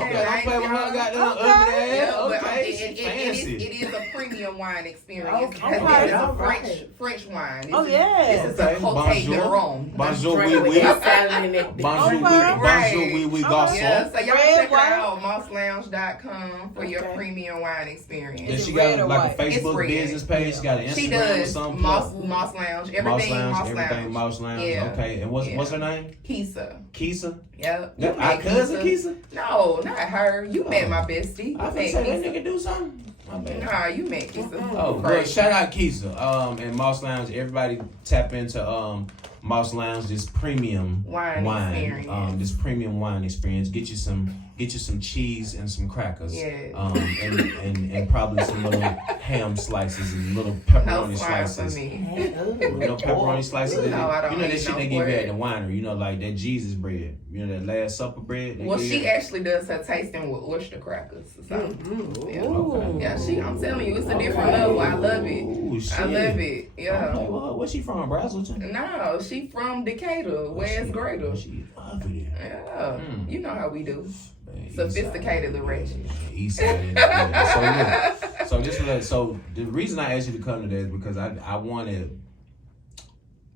Don't play with her goddamn ugly Yeah, ass. but Okay, it she fancy. is a premium wine experience. Okay, Because this is a French wine. This is, yeah. This is a Côte de Rhum. Bonjour, Bonjour, oui, oui. Bonjour, oui, oui, garçon. Yeah, so y'all Red, check her white. out, mosslounge.com for your premium wine experience. And Is she it red got or like a white? It's Facebook red. business page. She got an She Instagram or does something. Moss Lounge. Everything Moss Lounge. Yeah. Okay, and what's her name? Kisa. Kisa. Yep. Our cousin Kisa. No, not her. You met my bestie. I You think met that Kisa. nigga do something. My bad. Nah, you met Kisa. Oh, well, shout out Kisa. And Moss Lounge. Everybody tap into Moss Lounge. This premium Wine experience. This premium wine experience. Get you some cheese and some crackers. Yeah. And probably some little ham slices and little No pepperoni swine for slices. me. No pepperoni slices. No, I don't you know that eat shit no they give you at pork. the winery. You know, like that Jesus bread. You know that Last Supper bread. Well, give she you? actually does her tasting with oyster crackers. So, yeah. Okay. Yeah, I'm telling you, it's a different level. I love it. Ooh, shit. I love it. Yeah. Okay, well, where's she from, Brazelton? No, she from Decatur, West Greater. She ugly. Yeah. You know how we do. Man, Sophisticatedly ratchet. East side. Yeah. So the reason I asked you to come to that is because I wanted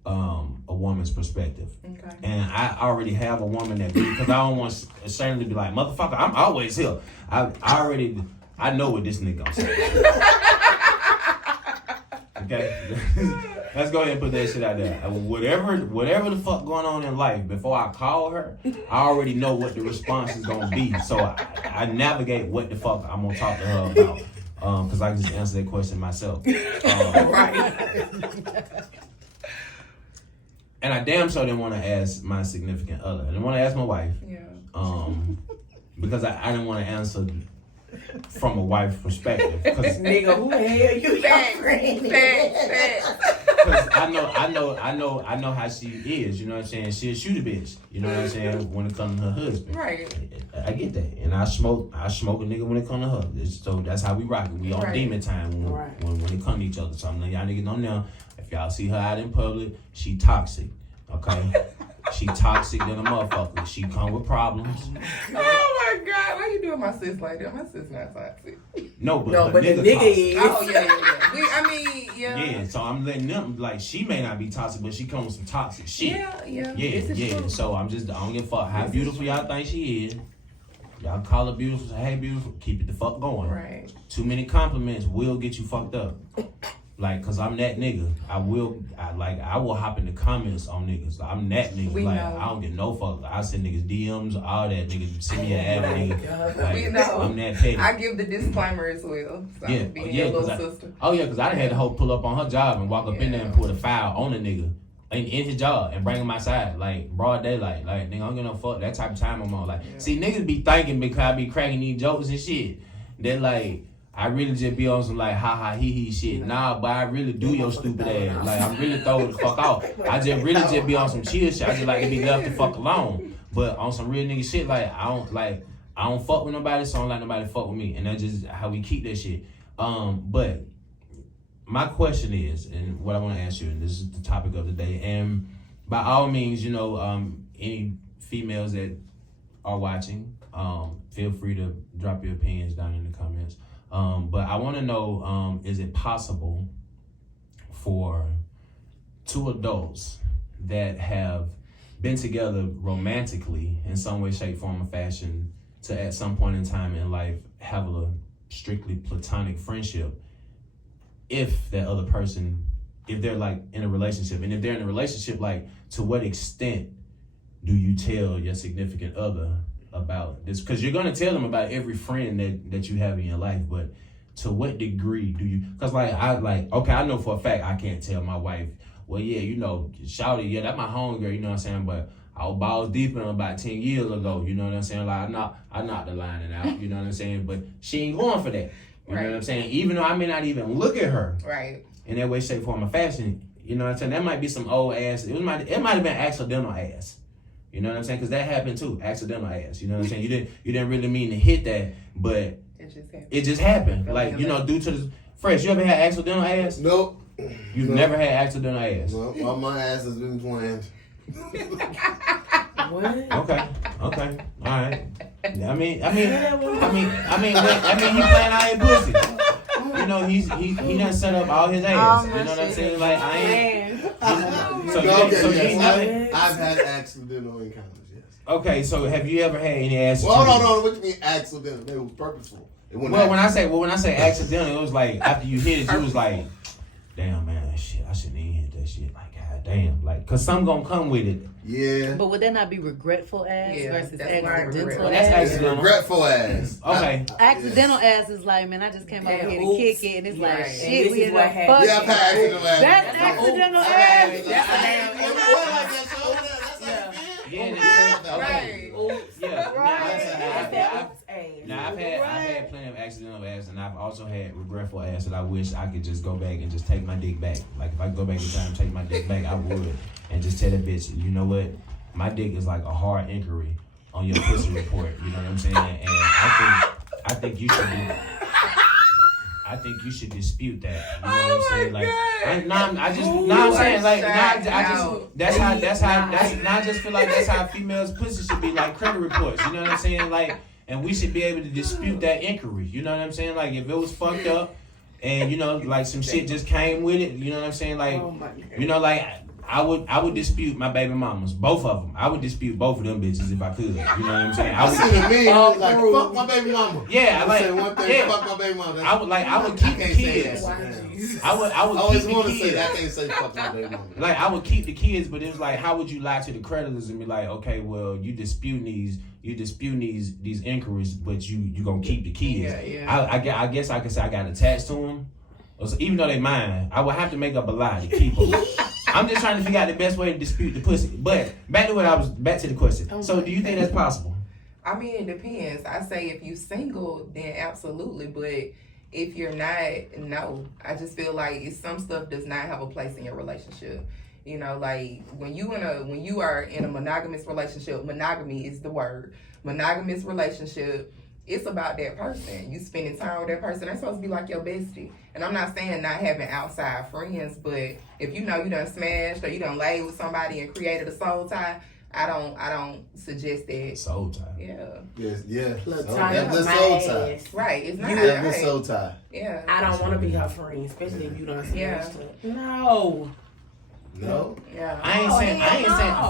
a woman's perspective. Okay. And I already have a woman that because I don't want Shane to be like, motherfucker, I'm always here. I know what this nigga gonna say. Okay? Let's go ahead and put that shit out there. Whatever the fuck going on in life, before I call her, I already know what the response is gonna be. So I navigate what the fuck I'm gonna talk to her about. Because I can just answer that question myself. Right. And I damn sure didn't want to ask my significant other. I didn't want to ask my wife. Yeah. Because I didn't want to answer from a wife's perspective. Because Nigga, who the hell you your friend? Because I know how she is, you know what I'm saying? She'll shoot a bitch, you know what I'm saying, when it comes to her husband. Right. I get that. And I smoke a nigga when it comes to her. So that's how we rock it. We on demon time when it comes to each other. So I'm letting y'all niggas know now, if y'all see her out in public, she toxic. Okay? She toxic than a motherfucker. She come with problems. Oh my God, why you doing my sis like that? My sis not toxic. No, but the nigga is. Oh yeah. Yeah, so I'm letting them, like, she may not be toxic, but she comes with some toxic shit. Yeah. So I don't give a fuck how beautiful y'all think she is. Y'all call her beautiful, say, hey, beautiful, keep it the fuck going. Right. Too many compliments will get you fucked up. Like, cause I'm that nigga. I will hop in the comments on niggas. I'm that nigga. We like, know. I don't get no fuck. I send niggas DMs, all that. Niggas send me an ad, nigga. Like, We know. I'm that petty. I give the disclaimer as well. So being your little sister. Cause I done had the hoe pull up on her job and walk up in there and put a file on a nigga in his job and bring him outside, like, broad daylight. Like, nigga, I don't give no fuck. That type of time I'm on. Like, see, niggas be thinking because I be cracking these jokes and shit. They're like, I really just be on some like ha ha he he shit. Nah, but I really do your stupid ass. Like, I'm really throw the fuck off. I just really just be on some chill shit. I just like to be left the fuck alone. But on some real nigga shit, like I don't fuck with nobody, so I don't like nobody fuck with me. And that's just how we keep that shit. But my question is, and what I want to ask you, and this is the topic of the day, and by all means, you know, any females that are watching, feel free to drop your opinions down in the comments. But I want to know, is it possible for two adults that have been together romantically in some way, shape, form, or fashion to at some point in time in life have a strictly platonic friendship if that other person, if they're like in a relationship, and if they're in a relationship, like to what extent do you tell your significant other about this? Because you're gonna tell them about every friend that you have in your life, but to what degree do you? Because I know for a fact I can't tell my wife, well, yeah, you know, shawty, yeah, that's my homegirl, you know what I'm saying, but I was balls deep in her about 10 years ago, you know what I'm saying? Like I knocked the lining out, you know what I'm saying? But she ain't going for that. You know what I'm saying? Even though I may not even look at her in that way, shape, form, or fashion, you know what I'm saying? That might be some old ass. It might have been accidental ass. You know what I'm saying? Because that happened too, accidental ass. You know what I'm saying? You didn't really mean to hit that, but it just happened. Like, you know, due to the Fresh, you ever had accidental ass? Nope. You've never had accidental ass? No, all my ass has been planned. What? Okay, all right. I mean, he playing out his pussy. You know, he done set up all his ass. You know what I'm saying? Like, I ain't. I've had accidental encounters, yes. Okay, so have you ever had any ass? Well, hold on. What do you mean accidental? It was purposeful. When I say accidental, it was like after you hit it, you was like, damn man, shit, I shouldn't even hit that shit. Like, god damn, like, cause something gonna come with it. Yeah. But would that not be regretful ass versus accidental That's ass? accidental. Regretful ass. Okay. Accidental ass is like, man, I just came over here to kick it, and it's like, shit, we in what the happened. fuck. Yeah, I've had accidental ass. That's accidental ass. Now I've had plenty of accidental ass, and I've also had regretful ass that I wish I could just go back and just take my dick back. Like, if I could go back in time and take my dick back, I would, and just tell that bitch, you know what, my dick is like a hard inquiry on your pussy report. You know what I'm saying? And I think you should. I think you should dispute that. You know what I'm saying? Like, I just feel like that's how females' pussy should be, like credit reports. You know what I'm saying? Like, and we should be able to dispute that inquiry. You know what I'm saying? Like, if it was fucked up, and you know, like some shit just came with it. You know what I'm saying? Like, you know, like I would dispute my baby mamas, both of them. I would dispute both of them bitches if I could. You know what I'm saying? I see the meme Oh, like fuck my baby mama. Yeah, I say one thing, yeah. fuck my baby mama. I would keep the can't say kids. that. I would always keep want the to say kids. that. I can't say fuck my baby mama. Like I would keep the kids, but it was like, how would you lie to the creditors and be like, okay, well, you disputing these inquiries, but you gonna keep the kids? Yeah. I guess I could say I got attached to them, even though they mine. I would have to make up a lie to keep them. I'm just trying to figure out the best way to dispute the pussy. But back to the question. So do you think that's possible? I mean, it depends. I say if you single, then absolutely. But if you're not, no. I just feel like some stuff does not have a place in your relationship. You know, like when you are in a monogamous relationship, monogamy is the word. Monogamous relationship, it's about that person. You spending time with that person. They're supposed to be like your bestie. And I'm not saying not having outside friends, but if you know you done smashed or you done laid with somebody and created a soul tie, I don't suggest that. Soul tie. Yeah. Yeah. Platonic That's soul tie. Right. It's not That's right. soul tie. Yeah. I don't want to be her friend, especially if you don't smash Yeah. her. No. No. Yeah. I ain't saying.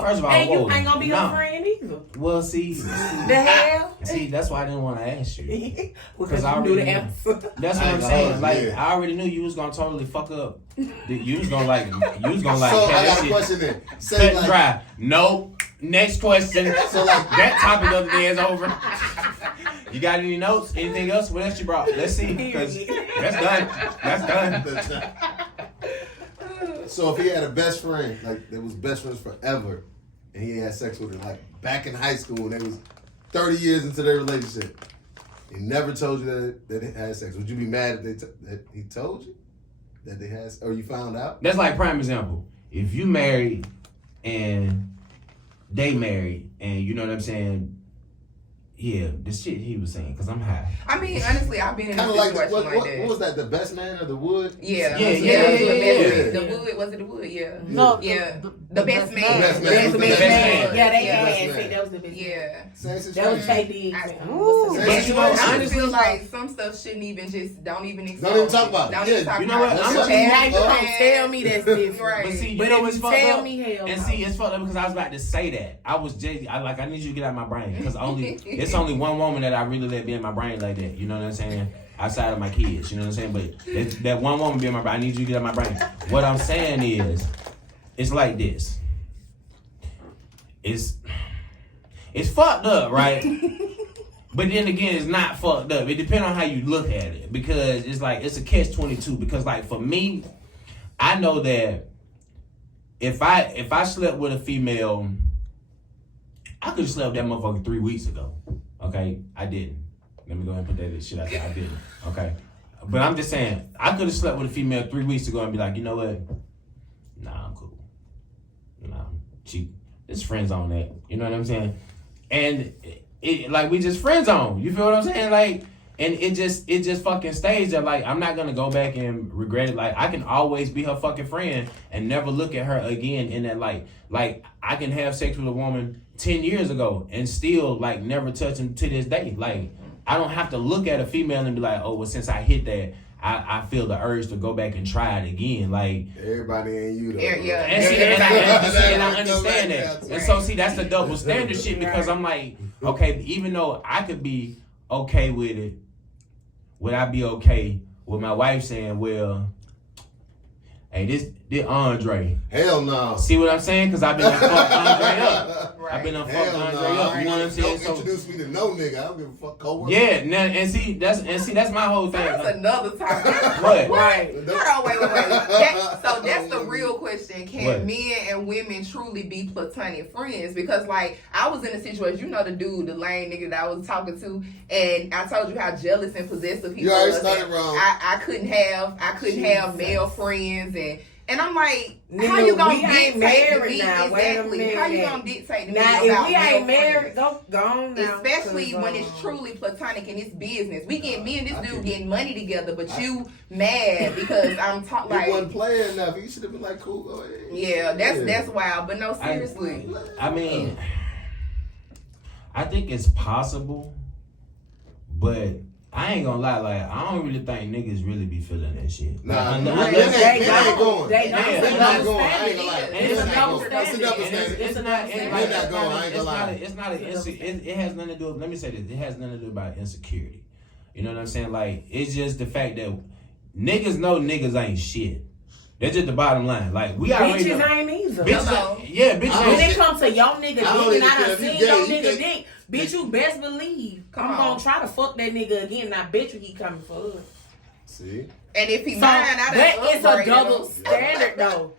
First of all, and whoa, you ain't gonna be no. her friend either. Well, see, The hell? see, that's why I didn't want to ask you. Because I you knew the already answer. That's what I I'm ain't saying. gonna- Like yeah. I already knew you was gonna totally fuck up. You was gonna like. So okay, I got that a shit question then. cut Say and like, dry. Nope. Next question. So like, That topic of the day is over. You got any notes? Anything else? What else you brought? Let's see. Because that's done. That's done. so if he had a best friend, like they was best friends forever, and he had sex with her, like back in high school, and they was 30 years into their relationship, he never told you that they had sex. Would you be mad if that he told you that they had, or you found out? That's like prime example. If you married and they married, and you know what I'm saying. Yeah, the shit he was saying, because I'm high. I mean, honestly, I've been in a Kind of like situation what that. was that? The best man or the wood? Yeah. Yeah. The wood, was it the wood? Yeah. No, Yeah. The best man. The best man. That's The the best best man. man. Yeah, they Yeah. had sex. That was the best. Yeah. Same That was situation. KD. Ooh. But you know, I just honestly, feel like some stuff shouldn't even Don't even talk about it. Don't Yeah, even talk you know about what? it. I'm Just gonna- have Now you your don't friends. tell me that's different. Right. But see, you But know if what's you fucked tell up? me, hell And no. see, it's fucked up because I was about to say that. I need you to get out of my brain because it's only one woman that I really let be in my brain like that. You know what I'm saying? Outside of my kids, you know what I'm saying? But that one woman be in my brain. I need you to get out of my brain. What I'm saying is, it's like this. It's fucked up, right? But then again, it's not fucked up. It depends on how you look at it because it's like it's a catch-22. Because like for me, I know that if I slept with a female, I could have slept with that motherfucker 3 weeks ago. Okay, I didn't. Let me go ahead and put that shit out there. I didn't. Okay, but I'm just saying I could have slept with a female 3 weeks ago and be like, you know what? Nah, I'm cool. Nah, it's friends on that. You know what I'm saying? And it like we just friends on. You feel what I'm saying? Like, and it just fucking stays there. Like, I'm not gonna go back and regret it. Like, I can always be her fucking friend and never look at her again in that light. Like, I can have sex with a woman 10 years ago and still like never touch him to this day. Like, I don't have to look at a female and be like, oh, well, since I hit that, I feel the urge to go back and try it again. Like, Everybody ain't you though. Yeah. and I understand that. And so see, that's the double standard shit because I'm like, okay, even though I could be okay with it, would I be okay with my wife saying, well, hey, this Andre. Hell no. See what I'm saying? Because I've been fucked Andre up. Right. I've been fucked Hell Andre no. up. You know what I'm saying? Don't So introduce me to no nigga. I don't give a fuck. Co-worker. yeah, and see that's my whole thing. That's another topic. What? Right. Hold on, wait. So that's the real question. Can What? men and women truly be platonic friends? Because like I was in a situation, you know the dude, the lame nigga that I was talking to, and I told you how jealous and possessive he You already was. started and wrong. I couldn't have male friends and I'm like, Nigga, how you gonna we ain't dictate to married me now. Wait a exactly? How you minute. gonna dictate to me Now, about if we male ain't friends? married, go on now. Especially 'cause, when it's truly platonic and it's business. Me and this I dude can- getting money together, but you mad because I'm talking He wasn't like, playing enough. He should have been like, cool, go ahead. yeah, that's wild. But no, seriously, I mean, I think it's possible, but I ain't gonna lie, like I don't really think niggas really be feeling that shit. Nah, Like, they unless- ain't going. They They're not going. I ain't gonna lie. And it's They're a not double going. It's a double standard. It's not. They're not going. I ain't gonna lie. It's not. It has nothing to do. Let me say this. It has nothing to do about insecurity. You know what I'm saying? Like it's just the fact that niggas know niggas ain't shit. That's just the bottom line. Like we already know. Bitches ain't either. Bitches, yeah, bitches. When it comes to your nigga dick, and I done seen gay, your you nigga can't- dick, bitch, you best believe I'm gonna try to fuck that nigga again, and I bet you he coming for us. See? And if he So mine, I that done is a upgraded double him. standard though.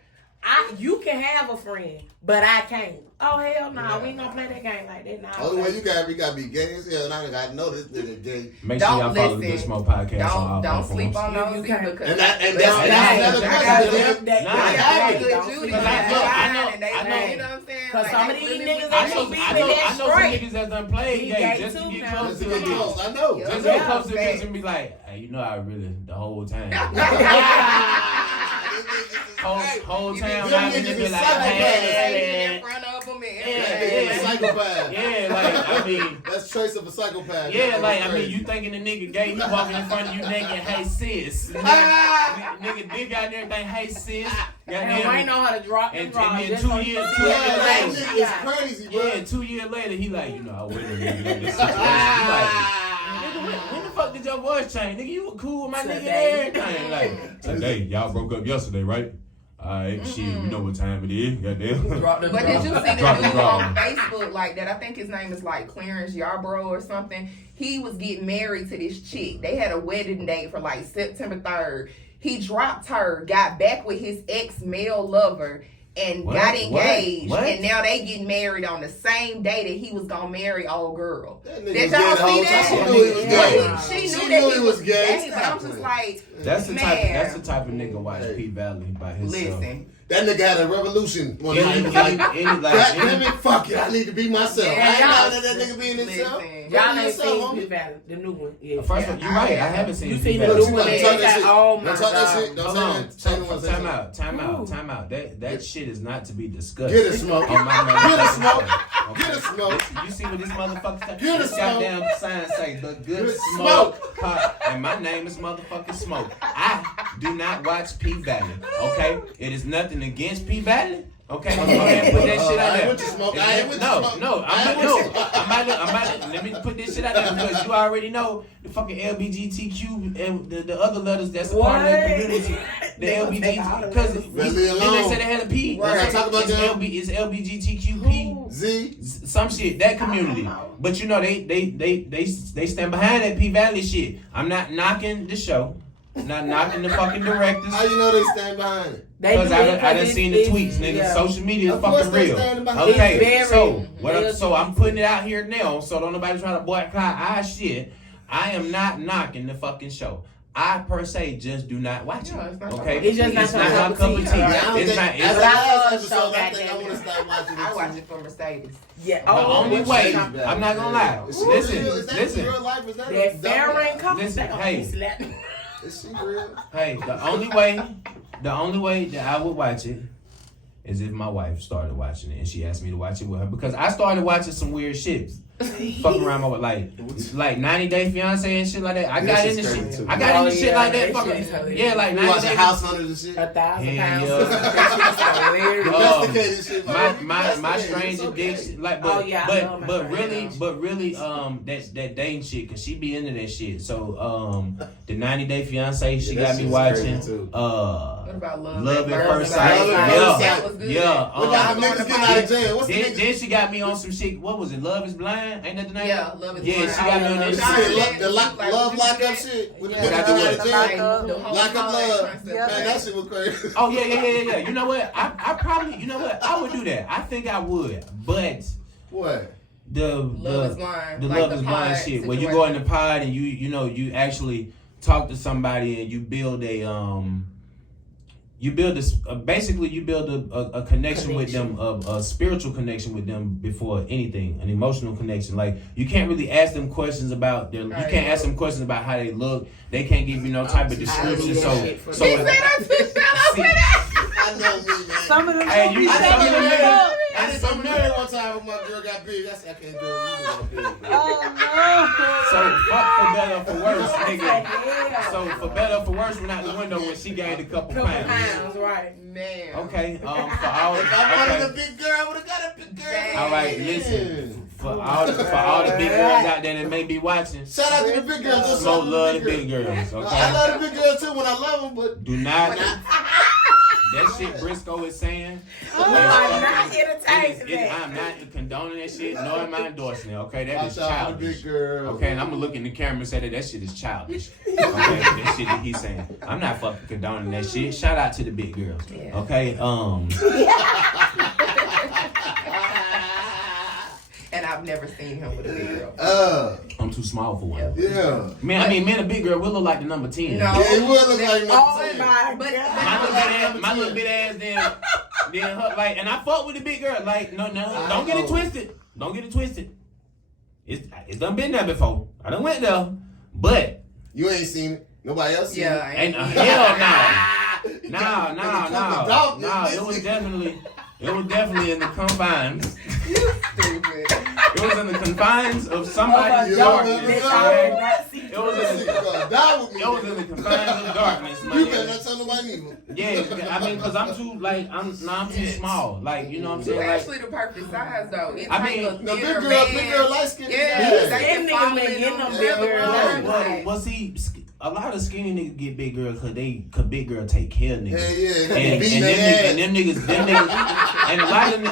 You can have a friend, but I can't. Oh hell no, we ain't gonna play that game like that. Nah, Only way you gotta be gay as hell, and I gotta know this nigga gay. Make sure y'all follow the listen. Good Smoke podcast on all Don't sleep platforms. on those You either, can't. because And that's I another got question. that- Nah, I I got have good it. Judy. Because I know- and they, I know. you know what I'm saying? Cause Like, some they of these really niggas was ain't like, gonna be I know that some straight. niggas that done played He gay gay just to too get now. close Just to to the get bitch. close. I know. Yeah. Just to Yeah. get close to the Facts. bitch and be like, hey, you know I really the whole time. whole You town be- out them there niggas be is like, psychopaths. hey, in front of them and Yeah, That everything. nigga is a psychopath. yeah, like I mean. That's trace of a psychopath. Yeah, That's like I mean, crazy. you thinking the nigga gay? He walking in front of you naked, hey sis, nigga dick out there, think hey sis, And I ain't goddamn. know how to drop And draws. then Just 2 on- years, Yeah, that later, nigga is crazy, bro. yeah, 2 years later, he like, you know, I waited a nigga like this situation. He like, nigga, when the fuck did your voice change? Nigga, you were cool with my nigga and everything. Like, today, y'all broke up yesterday, right? Alright, shit, you know what time it is, goddamn. But did you see the Drop the dude draw. on Facebook like that? I think his name is like Clarence Yarbrough or something. He was getting married to this chick. They had a wedding date for like September 3rd. He dropped her, got back with his ex-male lover, and What? got engaged. What? And now they getting married on the same day that he was gonna marry old girl. That nigga Did was y'all gay the whole see time. that? She knew he was gay. She She knew knew that he was gay. But I'm just like, That's the type. Man. That's the type of nigga watch Hey. P Valley by himself. listen. That nigga had a revolution one night. He Any, was like, any, God like, damn it, fuck it, I need to be myself. Yeah, I ain't y'all- mad at that nigga being himself. Listen. Y'all Be ain't yourself, seen homie. P Valley, the new one. Yeah. First of all, you're right. I haven't seen You P seen the Valley. new You one? gotta They talk that got- shit. Oh Don't my talk that god. shit. Don't Hold say on. that. Say the one, say Time that. out. Time out. Time out. That shit is not to be discussed. Get it, smoke. On my Get it, smoke. Okay. Get it, smoke. You see what this motherfucker say? Get it, This smoke. goddamn sign say the good Good smoke. And my name is motherfucking Smoke. I do not watch P Valley. Okay? It is nothing against P Valley. Okay? Go ahead and put that shit out I ain't there. with you, Smoke. I ain't with you, No, Smoke. no, I ain't I'm with you. about to, let me put this shit out there because you already know the fucking LBGTQ and the other letters that's a part of that What? community. The They gonna take all LBG, the because letters. Leave me then they alone. said they had a P. Let's not talk about it's them. It's LBGTQP. Z. Some shit, that community. But you know, they stand behind that P Valley shit. I'm not knocking the show. Not knocking the fucking directors. How you know they stand behind it? They Because do I it done it's- seen the it's- tweets, nigga. yeah. Social media is Of course fucking they real. standing behind it. Okay, It's very real. so I'm putting it out here now, so don't nobody try to boycott our shit. I am not knocking the fucking show. I per se just do not watch Yeah, it's it. not Okay, your It's just not it's your not my cup of cup of tea. tea. Yeah, I don't It's think, not. as It's a But I last love the episode, show, I think I goddamn want to it. start watching it. I watch too. it for Mercedes. Yeah. The only what's way, that? I'm not gonna lie. Is she real? Is that Listen. real life? Is that That fair ain't coming. Listen, They gonna hey. slap me. Is she real? Hey, the only way that I would watch it is if my wife started watching it and she asked me to watch it with her, because I started watching some weird shit. Fucking around with like 90 Day Fiance and shit like that. I Yeah, got she's into crazy shit. too. I got into Oh, shit yeah, like that. that Fucking shit is hilarious. yeah, like You 90 watching Day. House Hunters and shit? 1,000 Yeah, pounds. yeah. That shit's hilarious. Domesticated shit. My Domesticated, stranger it's dick okay. shit, like Oh, yeah, I love my but really that dating shit, cause she be into that shit. So the 90 Day Fiance she Yeah, got that me shit's watching. crazy, too. What about Love at First Sight. Love at Yeah, First Sight. That was good. yeah. What about the niggas getting out of jail? What's the Then, niggas? then she got me on some shit. What was it? Love is Blind? Ain't that the name? Yeah, Love is Yeah, Blind. she got me on that You shit. see the love lockup shit? With the Yeah, niggas I that do went it. to jail? Like, Lock up love. Yeah. Man, that shit was crazy. Oh yeah. You know what? I probably, you know what? I would do that. I think I would. But What? the Love is Blind. the Like Love the is Blind pod shit, where you situation. go in the pod and you know you actually talk to somebody and you build a basically you build a connection with them, a spiritual connection with them before anything, an emotional connection. Like you can't really ask them questions about their, you can't ask them questions about how they look. They can't give you no type of description. He So said I took that up with that. I know me, man. Some of them Hey, don't you be I saying know it. that. I did something married one time when my girl got big. I said, I can't do it. You got big, bro. Oh So fuck for better or for worse. So for better or for worse, went out the window when she gained a couple pounds. Right. Man. Okay. For all If I wanted a big girl, I would have got a big girl. All right, listen. For all the big girls out there that may be watching, Shout out to the big girls. Smoke love the big girls. Okay. I love the big girls too when I love them, but Do not. That shit Briscoe is saying. I'm not entertaining that. I'm not condoning that shit, nor am I endorsing it. Okay, that is shout out to the childish. big girls. Okay, and I'm gonna look in the camera and say that shit is childish. Okay, that shit that he's saying. I'm not fucking condoning that shit. Shout out to the big girls. Yeah. Okay, And I've never seen him with a big girl. I'm too small for one. Yeah. Man, I mean, a big girl will look like the number 10. No. Yeah, it would look like Oh nothing. my But God. My little bit ass then her, like, and I fuck with the big girl. Like, no, don't get it twisted. Don't get it twisted. It's done been there before. I done went there, but You ain't seen it. Nobody else seen yeah, it. ain't hell no. No. It was definitely in the confines. stupid. It was in the confines of somebody's Oh, darkness. yeah. Okay? It was in the confines of darkness, You man. better not tell nobody neither. Yeah, I mean, cause I'm too too small. Like, you know what I'm saying? You're Like, actually the perfect size though. It I takes mean, a No, thinner big man. girl, light skin. Yeah, Yeah. they Them can niggas follow been in getting them them real big girls. hard. well, see, a lot of skinny niggas get big girls cause big girl take care of niggas. Hell yeah. And Beating them their niggas, and a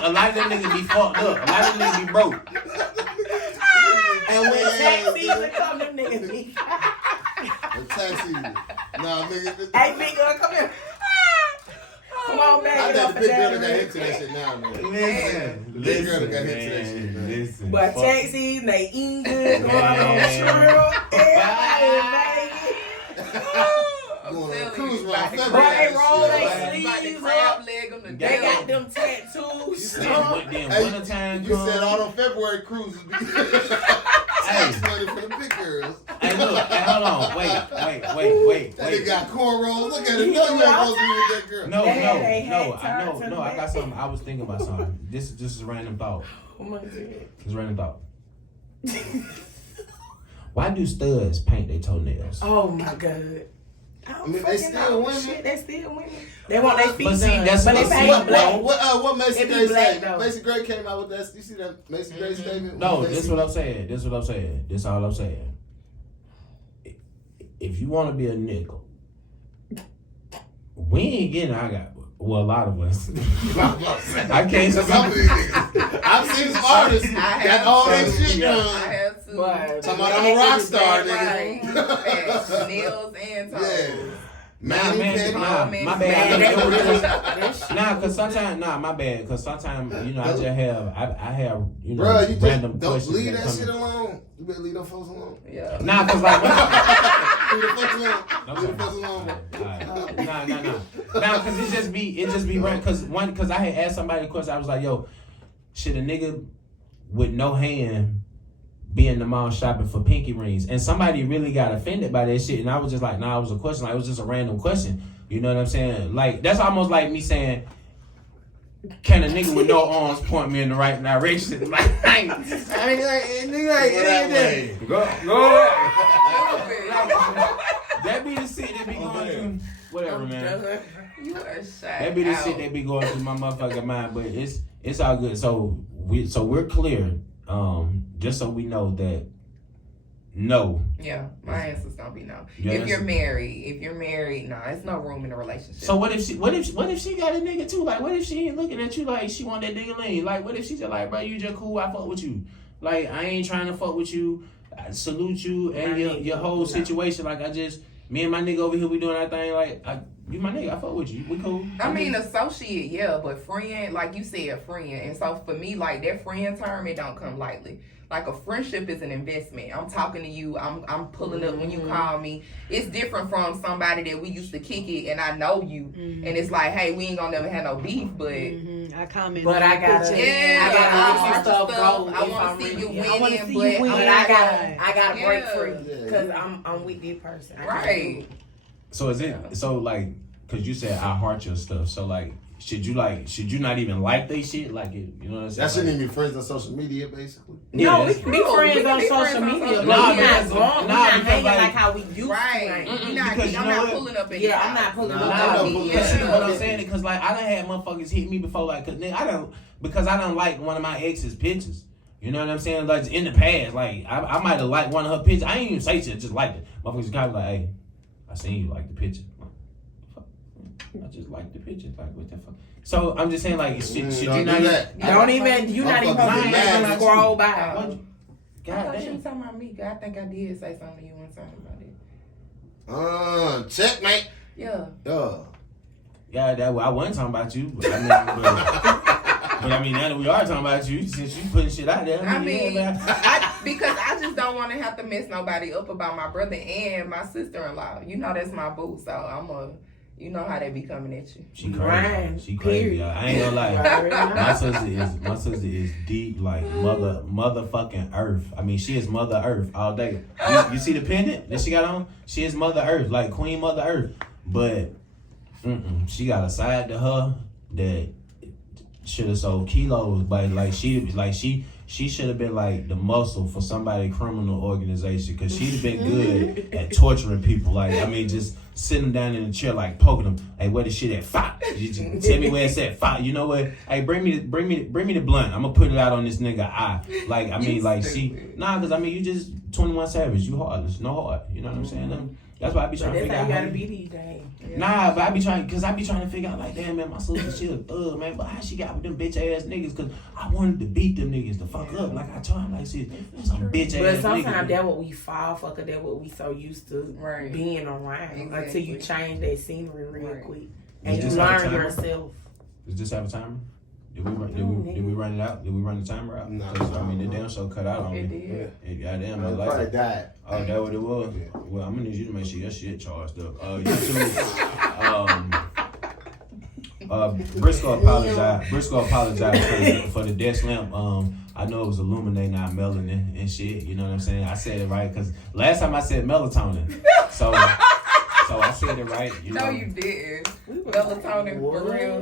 lot of them niggas be fucked up. A lot of them niggas be broke. And when tax season come, them niggas be. Tax season. Nah, nigga. Hey, big girl, come here. Come on, I man. think the big girl that got into that shit now, man. Big girl that got into that shit, man. Listen. But tax season, they eating good, going on shrimp. Going on a I'm cruise telling you, around about February. Boy, they roll Shit, they man. sleeves About to up. crab leg them They together. got them tattoos. Then Hey, wintertime you said come. all them February cruises be tax money for the big girls. Hey, look, hey, hold on, wait. That nigga got cornrows. Look at him. No, you ain't supposed to be with that girl. No, They had I turns got something. I was thinking about something. This is a random thought. Oh my God. It's a random thought. Why do studs paint their toenails? Oh my God. I mean, they still women. Shit, they still women. They want their feet But see, done. that's but they what- paint see, them black. What Mason It be Gray black, say? though. Mason Gray came out with that. You see that Mason Gray statement? No, Mason- this is what I'm saying. This all I'm saying. If you want to be a nickel, we ain't getting. A lot of us. I can't. Some of these niggas. I've seen some artists got all that shit I done. have to. But Talking about I'm a rock star, Right. nigga. Nails and toes. Yeah. My Man, bad. Man, Cause sometimes, my bad. Cause sometimes, I just have, I have, Bro, you random just don't questions leave that come shit in. alone. You better leave them folks alone. Yeah. Nah, cause like, Leave the folks alone. Leave the folks alone. Nah, cause it just be random. Cause I had asked somebody a question. I was like, yo, should a nigga with no hand be in the mall shopping for pinky rings? And somebody really got offended by that shit. And I was just like, nah, it was a question. Like, it was just a random question. You know what I'm saying? Like, that's almost like me saying, can a nigga with no arms point me in the right direction? Like, I ain't like, nigga, like, Go that way. Go. That be the shit that be going through. Whatever, man. You are shy. That be the shit that be going through my motherfucking mind. But it's all good. So we're clear. Just so we know that no. Yeah, my answer's gonna be no. Yeah, If you're married, no, there's no room in a relationship. So what if she got a nigga too? Like, what if she ain't looking at you like she want that ding-a-ling? Like, what if she just like, bro, you just cool, I fuck with you. Like, I ain't trying to fuck with you. I salute you and your whole situation. Like, me and my nigga over here, we doing our thing. Like, you my nigga, I fuck with you. We cool. I mean, associate, yeah, but friend, like you said, friend. And so for me, like that friend term, it don't come lightly. Like a friendship is an investment. I'm talking to you. I'm pulling up when you call me. It's different from somebody that we used to kick it and I know you. And it's like, hey, we ain't gonna never have no beef, but I comment. But I gotta, yeah, I gotta all let your stuff go. I want to see you winning, I wanna see you but win. But I gotta break Yeah. free because I'm with this person. I can't do right. So is it so like? Cause you said I heart your stuff. So like, should you not even like they shit? Like it, you know what I'm saying? That shouldn't even be friends on social media, basically. No, we Yeah, can be friends on social media, but Nah, we're not because- going. We're nah, not because, hanging like- like how we used to. Right. because I'm you know not what? pulling up in Yeah, I'm not pulling Nah, up. I know, on but me. Because yeah. what I'm saying, because like I done had motherfuckers hit me before, like, cause nigga, I don't like one of my ex's pictures. You know what I'm saying? Like in the past, like I might have liked one of her pictures. I ain't even say shit, just liked it. Motherfuckers kind of like, hey, I seen you like the picture. Fuck. I just like the picture. Like what the fuck? So I'm just saying, like, should you Don't not do that. Don't even. You not even Motherfuckers supposed get to mad. scroll by. I God thought you damn. was talking about me. I think I did say something to you one time about it. Checkmate. Yeah. Yeah, that I wasn't talking about you, but I mean, but I mean, now that we are talking about you, since you putting shit out there, I mean, yeah, because I just don't want to have to mess nobody up about my brother and my sister-in-law. You know that's my boo, so you know how they be coming at you. she crazy. Right. She crazy. Period. Y'all. I ain't gonna lie. Right. My sister is deep like motherfucking Earth. I mean, she is Mother Earth all day. You see the pendant that she got on? She is Mother Earth, like Queen Mother Earth. But she got a side to her that should have sold kilos, but like she should have been like the muscle for somebody criminal organization, because she'd have been good at torturing people. Like, I mean, just sitting down in the chair, like poking them. Hey, where the shit at? Fuck. Tell me where it's at. Fuck. You know what? Hey, bring me the blunt. I'm gonna put it out on this nigga eye. Like, I mean, like cause I mean, you just 21 Savage. You heartless, no heart. You know what I'm saying? That's why I be trying to That's figure how out you how gotta be these days. Nah, but I be trying to figure out, like, damn, man, my sister, she a thug, man, but how she got with them bitch ass niggas? Cause I wanted to beat them niggas the fuck up. Like, I told him, like, shit, some bitch ass But niggas. sometimes that's what we fall for, cause that's what we so used to being around. Exactly. Until you change that scenery real quick. And We you just have a learn timer? yourself. Does this have a timer? Did we run it out? Did we run the timer out? No. 'Cause, I mean, the damn show cut out on It me. did. It goddamn, I It like probably it. died. Oh, that what it was? Yeah. Well, I'm gonna need you to make sure your shit charged up. YouTube. Briscoe apologized for the desk lamp. I know it was illuminating our melanin and shit. You know what I'm saying? I said it right, because last time I said melatonin. So I said it right. You know? No, you didn't. Melatonin, for real.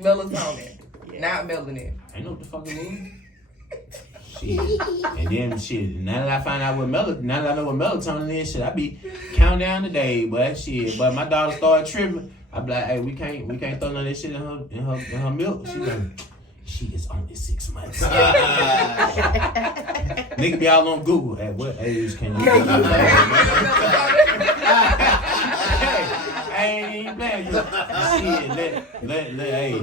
Melatonin, not melanin. I know what the fuck it was. Shit. And then shit. Now that I find out now that I know what melatonin is, shit, I be counting down the day, but shit. But my daughter started tripping. I be like, hey, we can't throw none of that shit in her milk. She like, she is only 6 months. Nigga be all on Google. At what age can you? I ain't even mad. Shit, hey,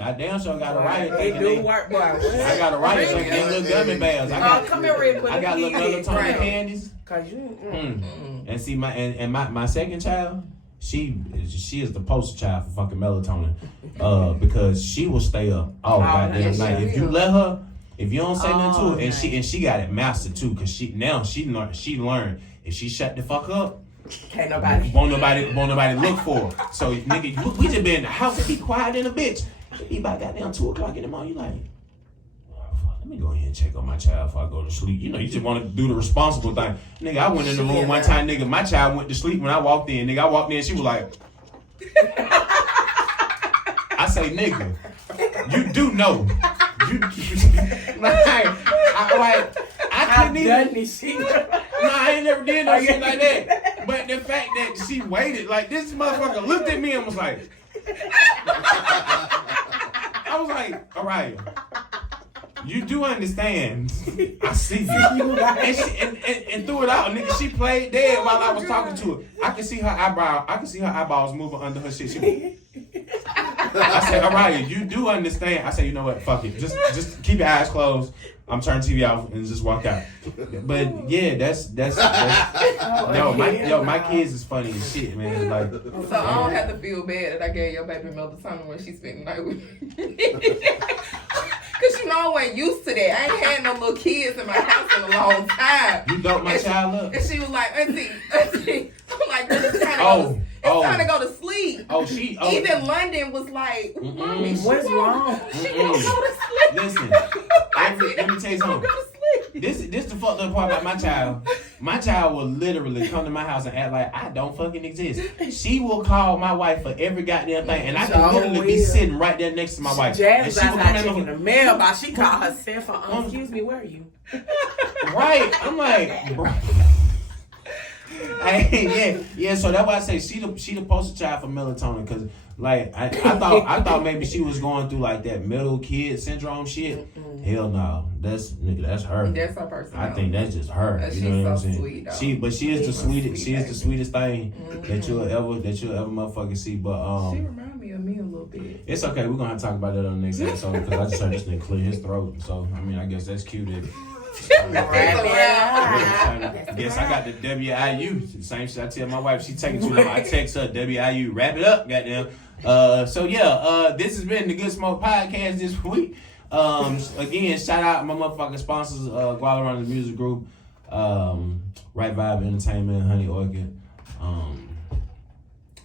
I damn sure got a riot It thinking do they. work, boy. I got a riot thinking they little gummy bears. Come here, Red, I got little melatonin Right. candies. Cause you. And see, my second child, she is the poster child for fucking melatonin, because she will stay up all goddamn yeah, night. she If you will. let her, if you don't say nothing to her, and nice. she got it mastered too, cause she learned if she shut the fuck up, Can't nobody. won't nobody look for her. So nigga, we just been in the house and be quiet in a bitch. It be about goddamn 2 o'clock in the morning. You like, let me go ahead and check on my child before I go to sleep. You know, you just want to do the responsible thing. Nigga, I went in the room one time, nigga, my child went to sleep when I walked in. Nigga, I walked in, she was like, I say, nigga, you do know. I couldn't even. This shit. No, I ain't never did no shit like that. But the fact that she waited, like, this motherfucker looked at me and was like, I was like, all right, you do understand. I see you. And threw it out, nigga. She played dead while I was talking to her. I could see her eyeballs moving under her shit. I said, all right, you do understand. I said, you know what? Fuck it. Just keep your eyes closed. I'm turning TV off and just walk out. But yeah, that's my kids is funny as shit, man. Like, So I don't have to feel bad that I gave your baby melatonin when she spent the night with me. Cause you know I wasn't used to that. I ain't had no little kids in my house in a long time. you dope my child up. And she was like, Auntie. I'm like, girl, it's time to go to sleep. Even London was like, Mommy, What's wrong? She won't go to sleep. Listen, let me tell you something. Go to sleep. This the fucked up part about my child. My child will literally come to my house and act like I don't fucking exist. She will call my wife for every goddamn thing, and I can literally be sitting right there next to my wife. Jazz and she will come in the mailbox. She called herself. Excuse me, where are you? Right. I'm like, bro. Yeah. So that's why I say she the poster child for melatonin, because like I thought maybe she was going through like that middle kid syndrome shit. Hell no, that's her. That's her personality. I think that's just her. You know what I'm saying? Sweet, though. She is the sweetest. She is the sweetest thing that you'll ever motherfucking see. But she remind me of me a little bit. It's okay. We're gonna have to talk about that on the next episode, because I just heard this nigga clear his throat. So I mean, I guess that's cute. Guess I got the WIU. Same shit I tell my wife. She take it too long. I text her WIU. Wrap it up, goddamn. This has been the Good Smoke Podcast this week. Again, shout out my motherfucking sponsors, Guala Run the Music Group, Right Vibe Entertainment, Honey Orchid.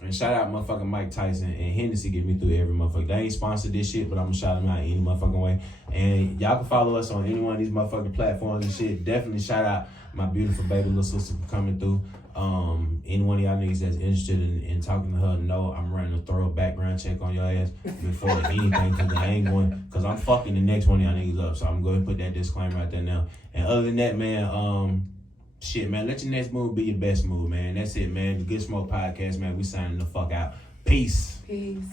And shout out motherfucking Mike Tyson and Hennessy get me through every motherfucker. They ain't sponsored this shit, but I'm gonna shout them out any motherfucking way. And y'all can follow us on any one of these motherfucking platforms and shit. Definitely shout out my beautiful baby little sister for coming through. Any one of y'all niggas that's interested in talking to her, know I'm running a thorough background check on your ass before anything, because I ain't going, because I'm fucking the next one of y'all niggas up. So I'm going to put that disclaimer out there now. And other than that, man, shit, man, let your next move be your best move, man. That's it, man. The Good Smoke Podcast, man. We signing the fuck out. Peace. Peace.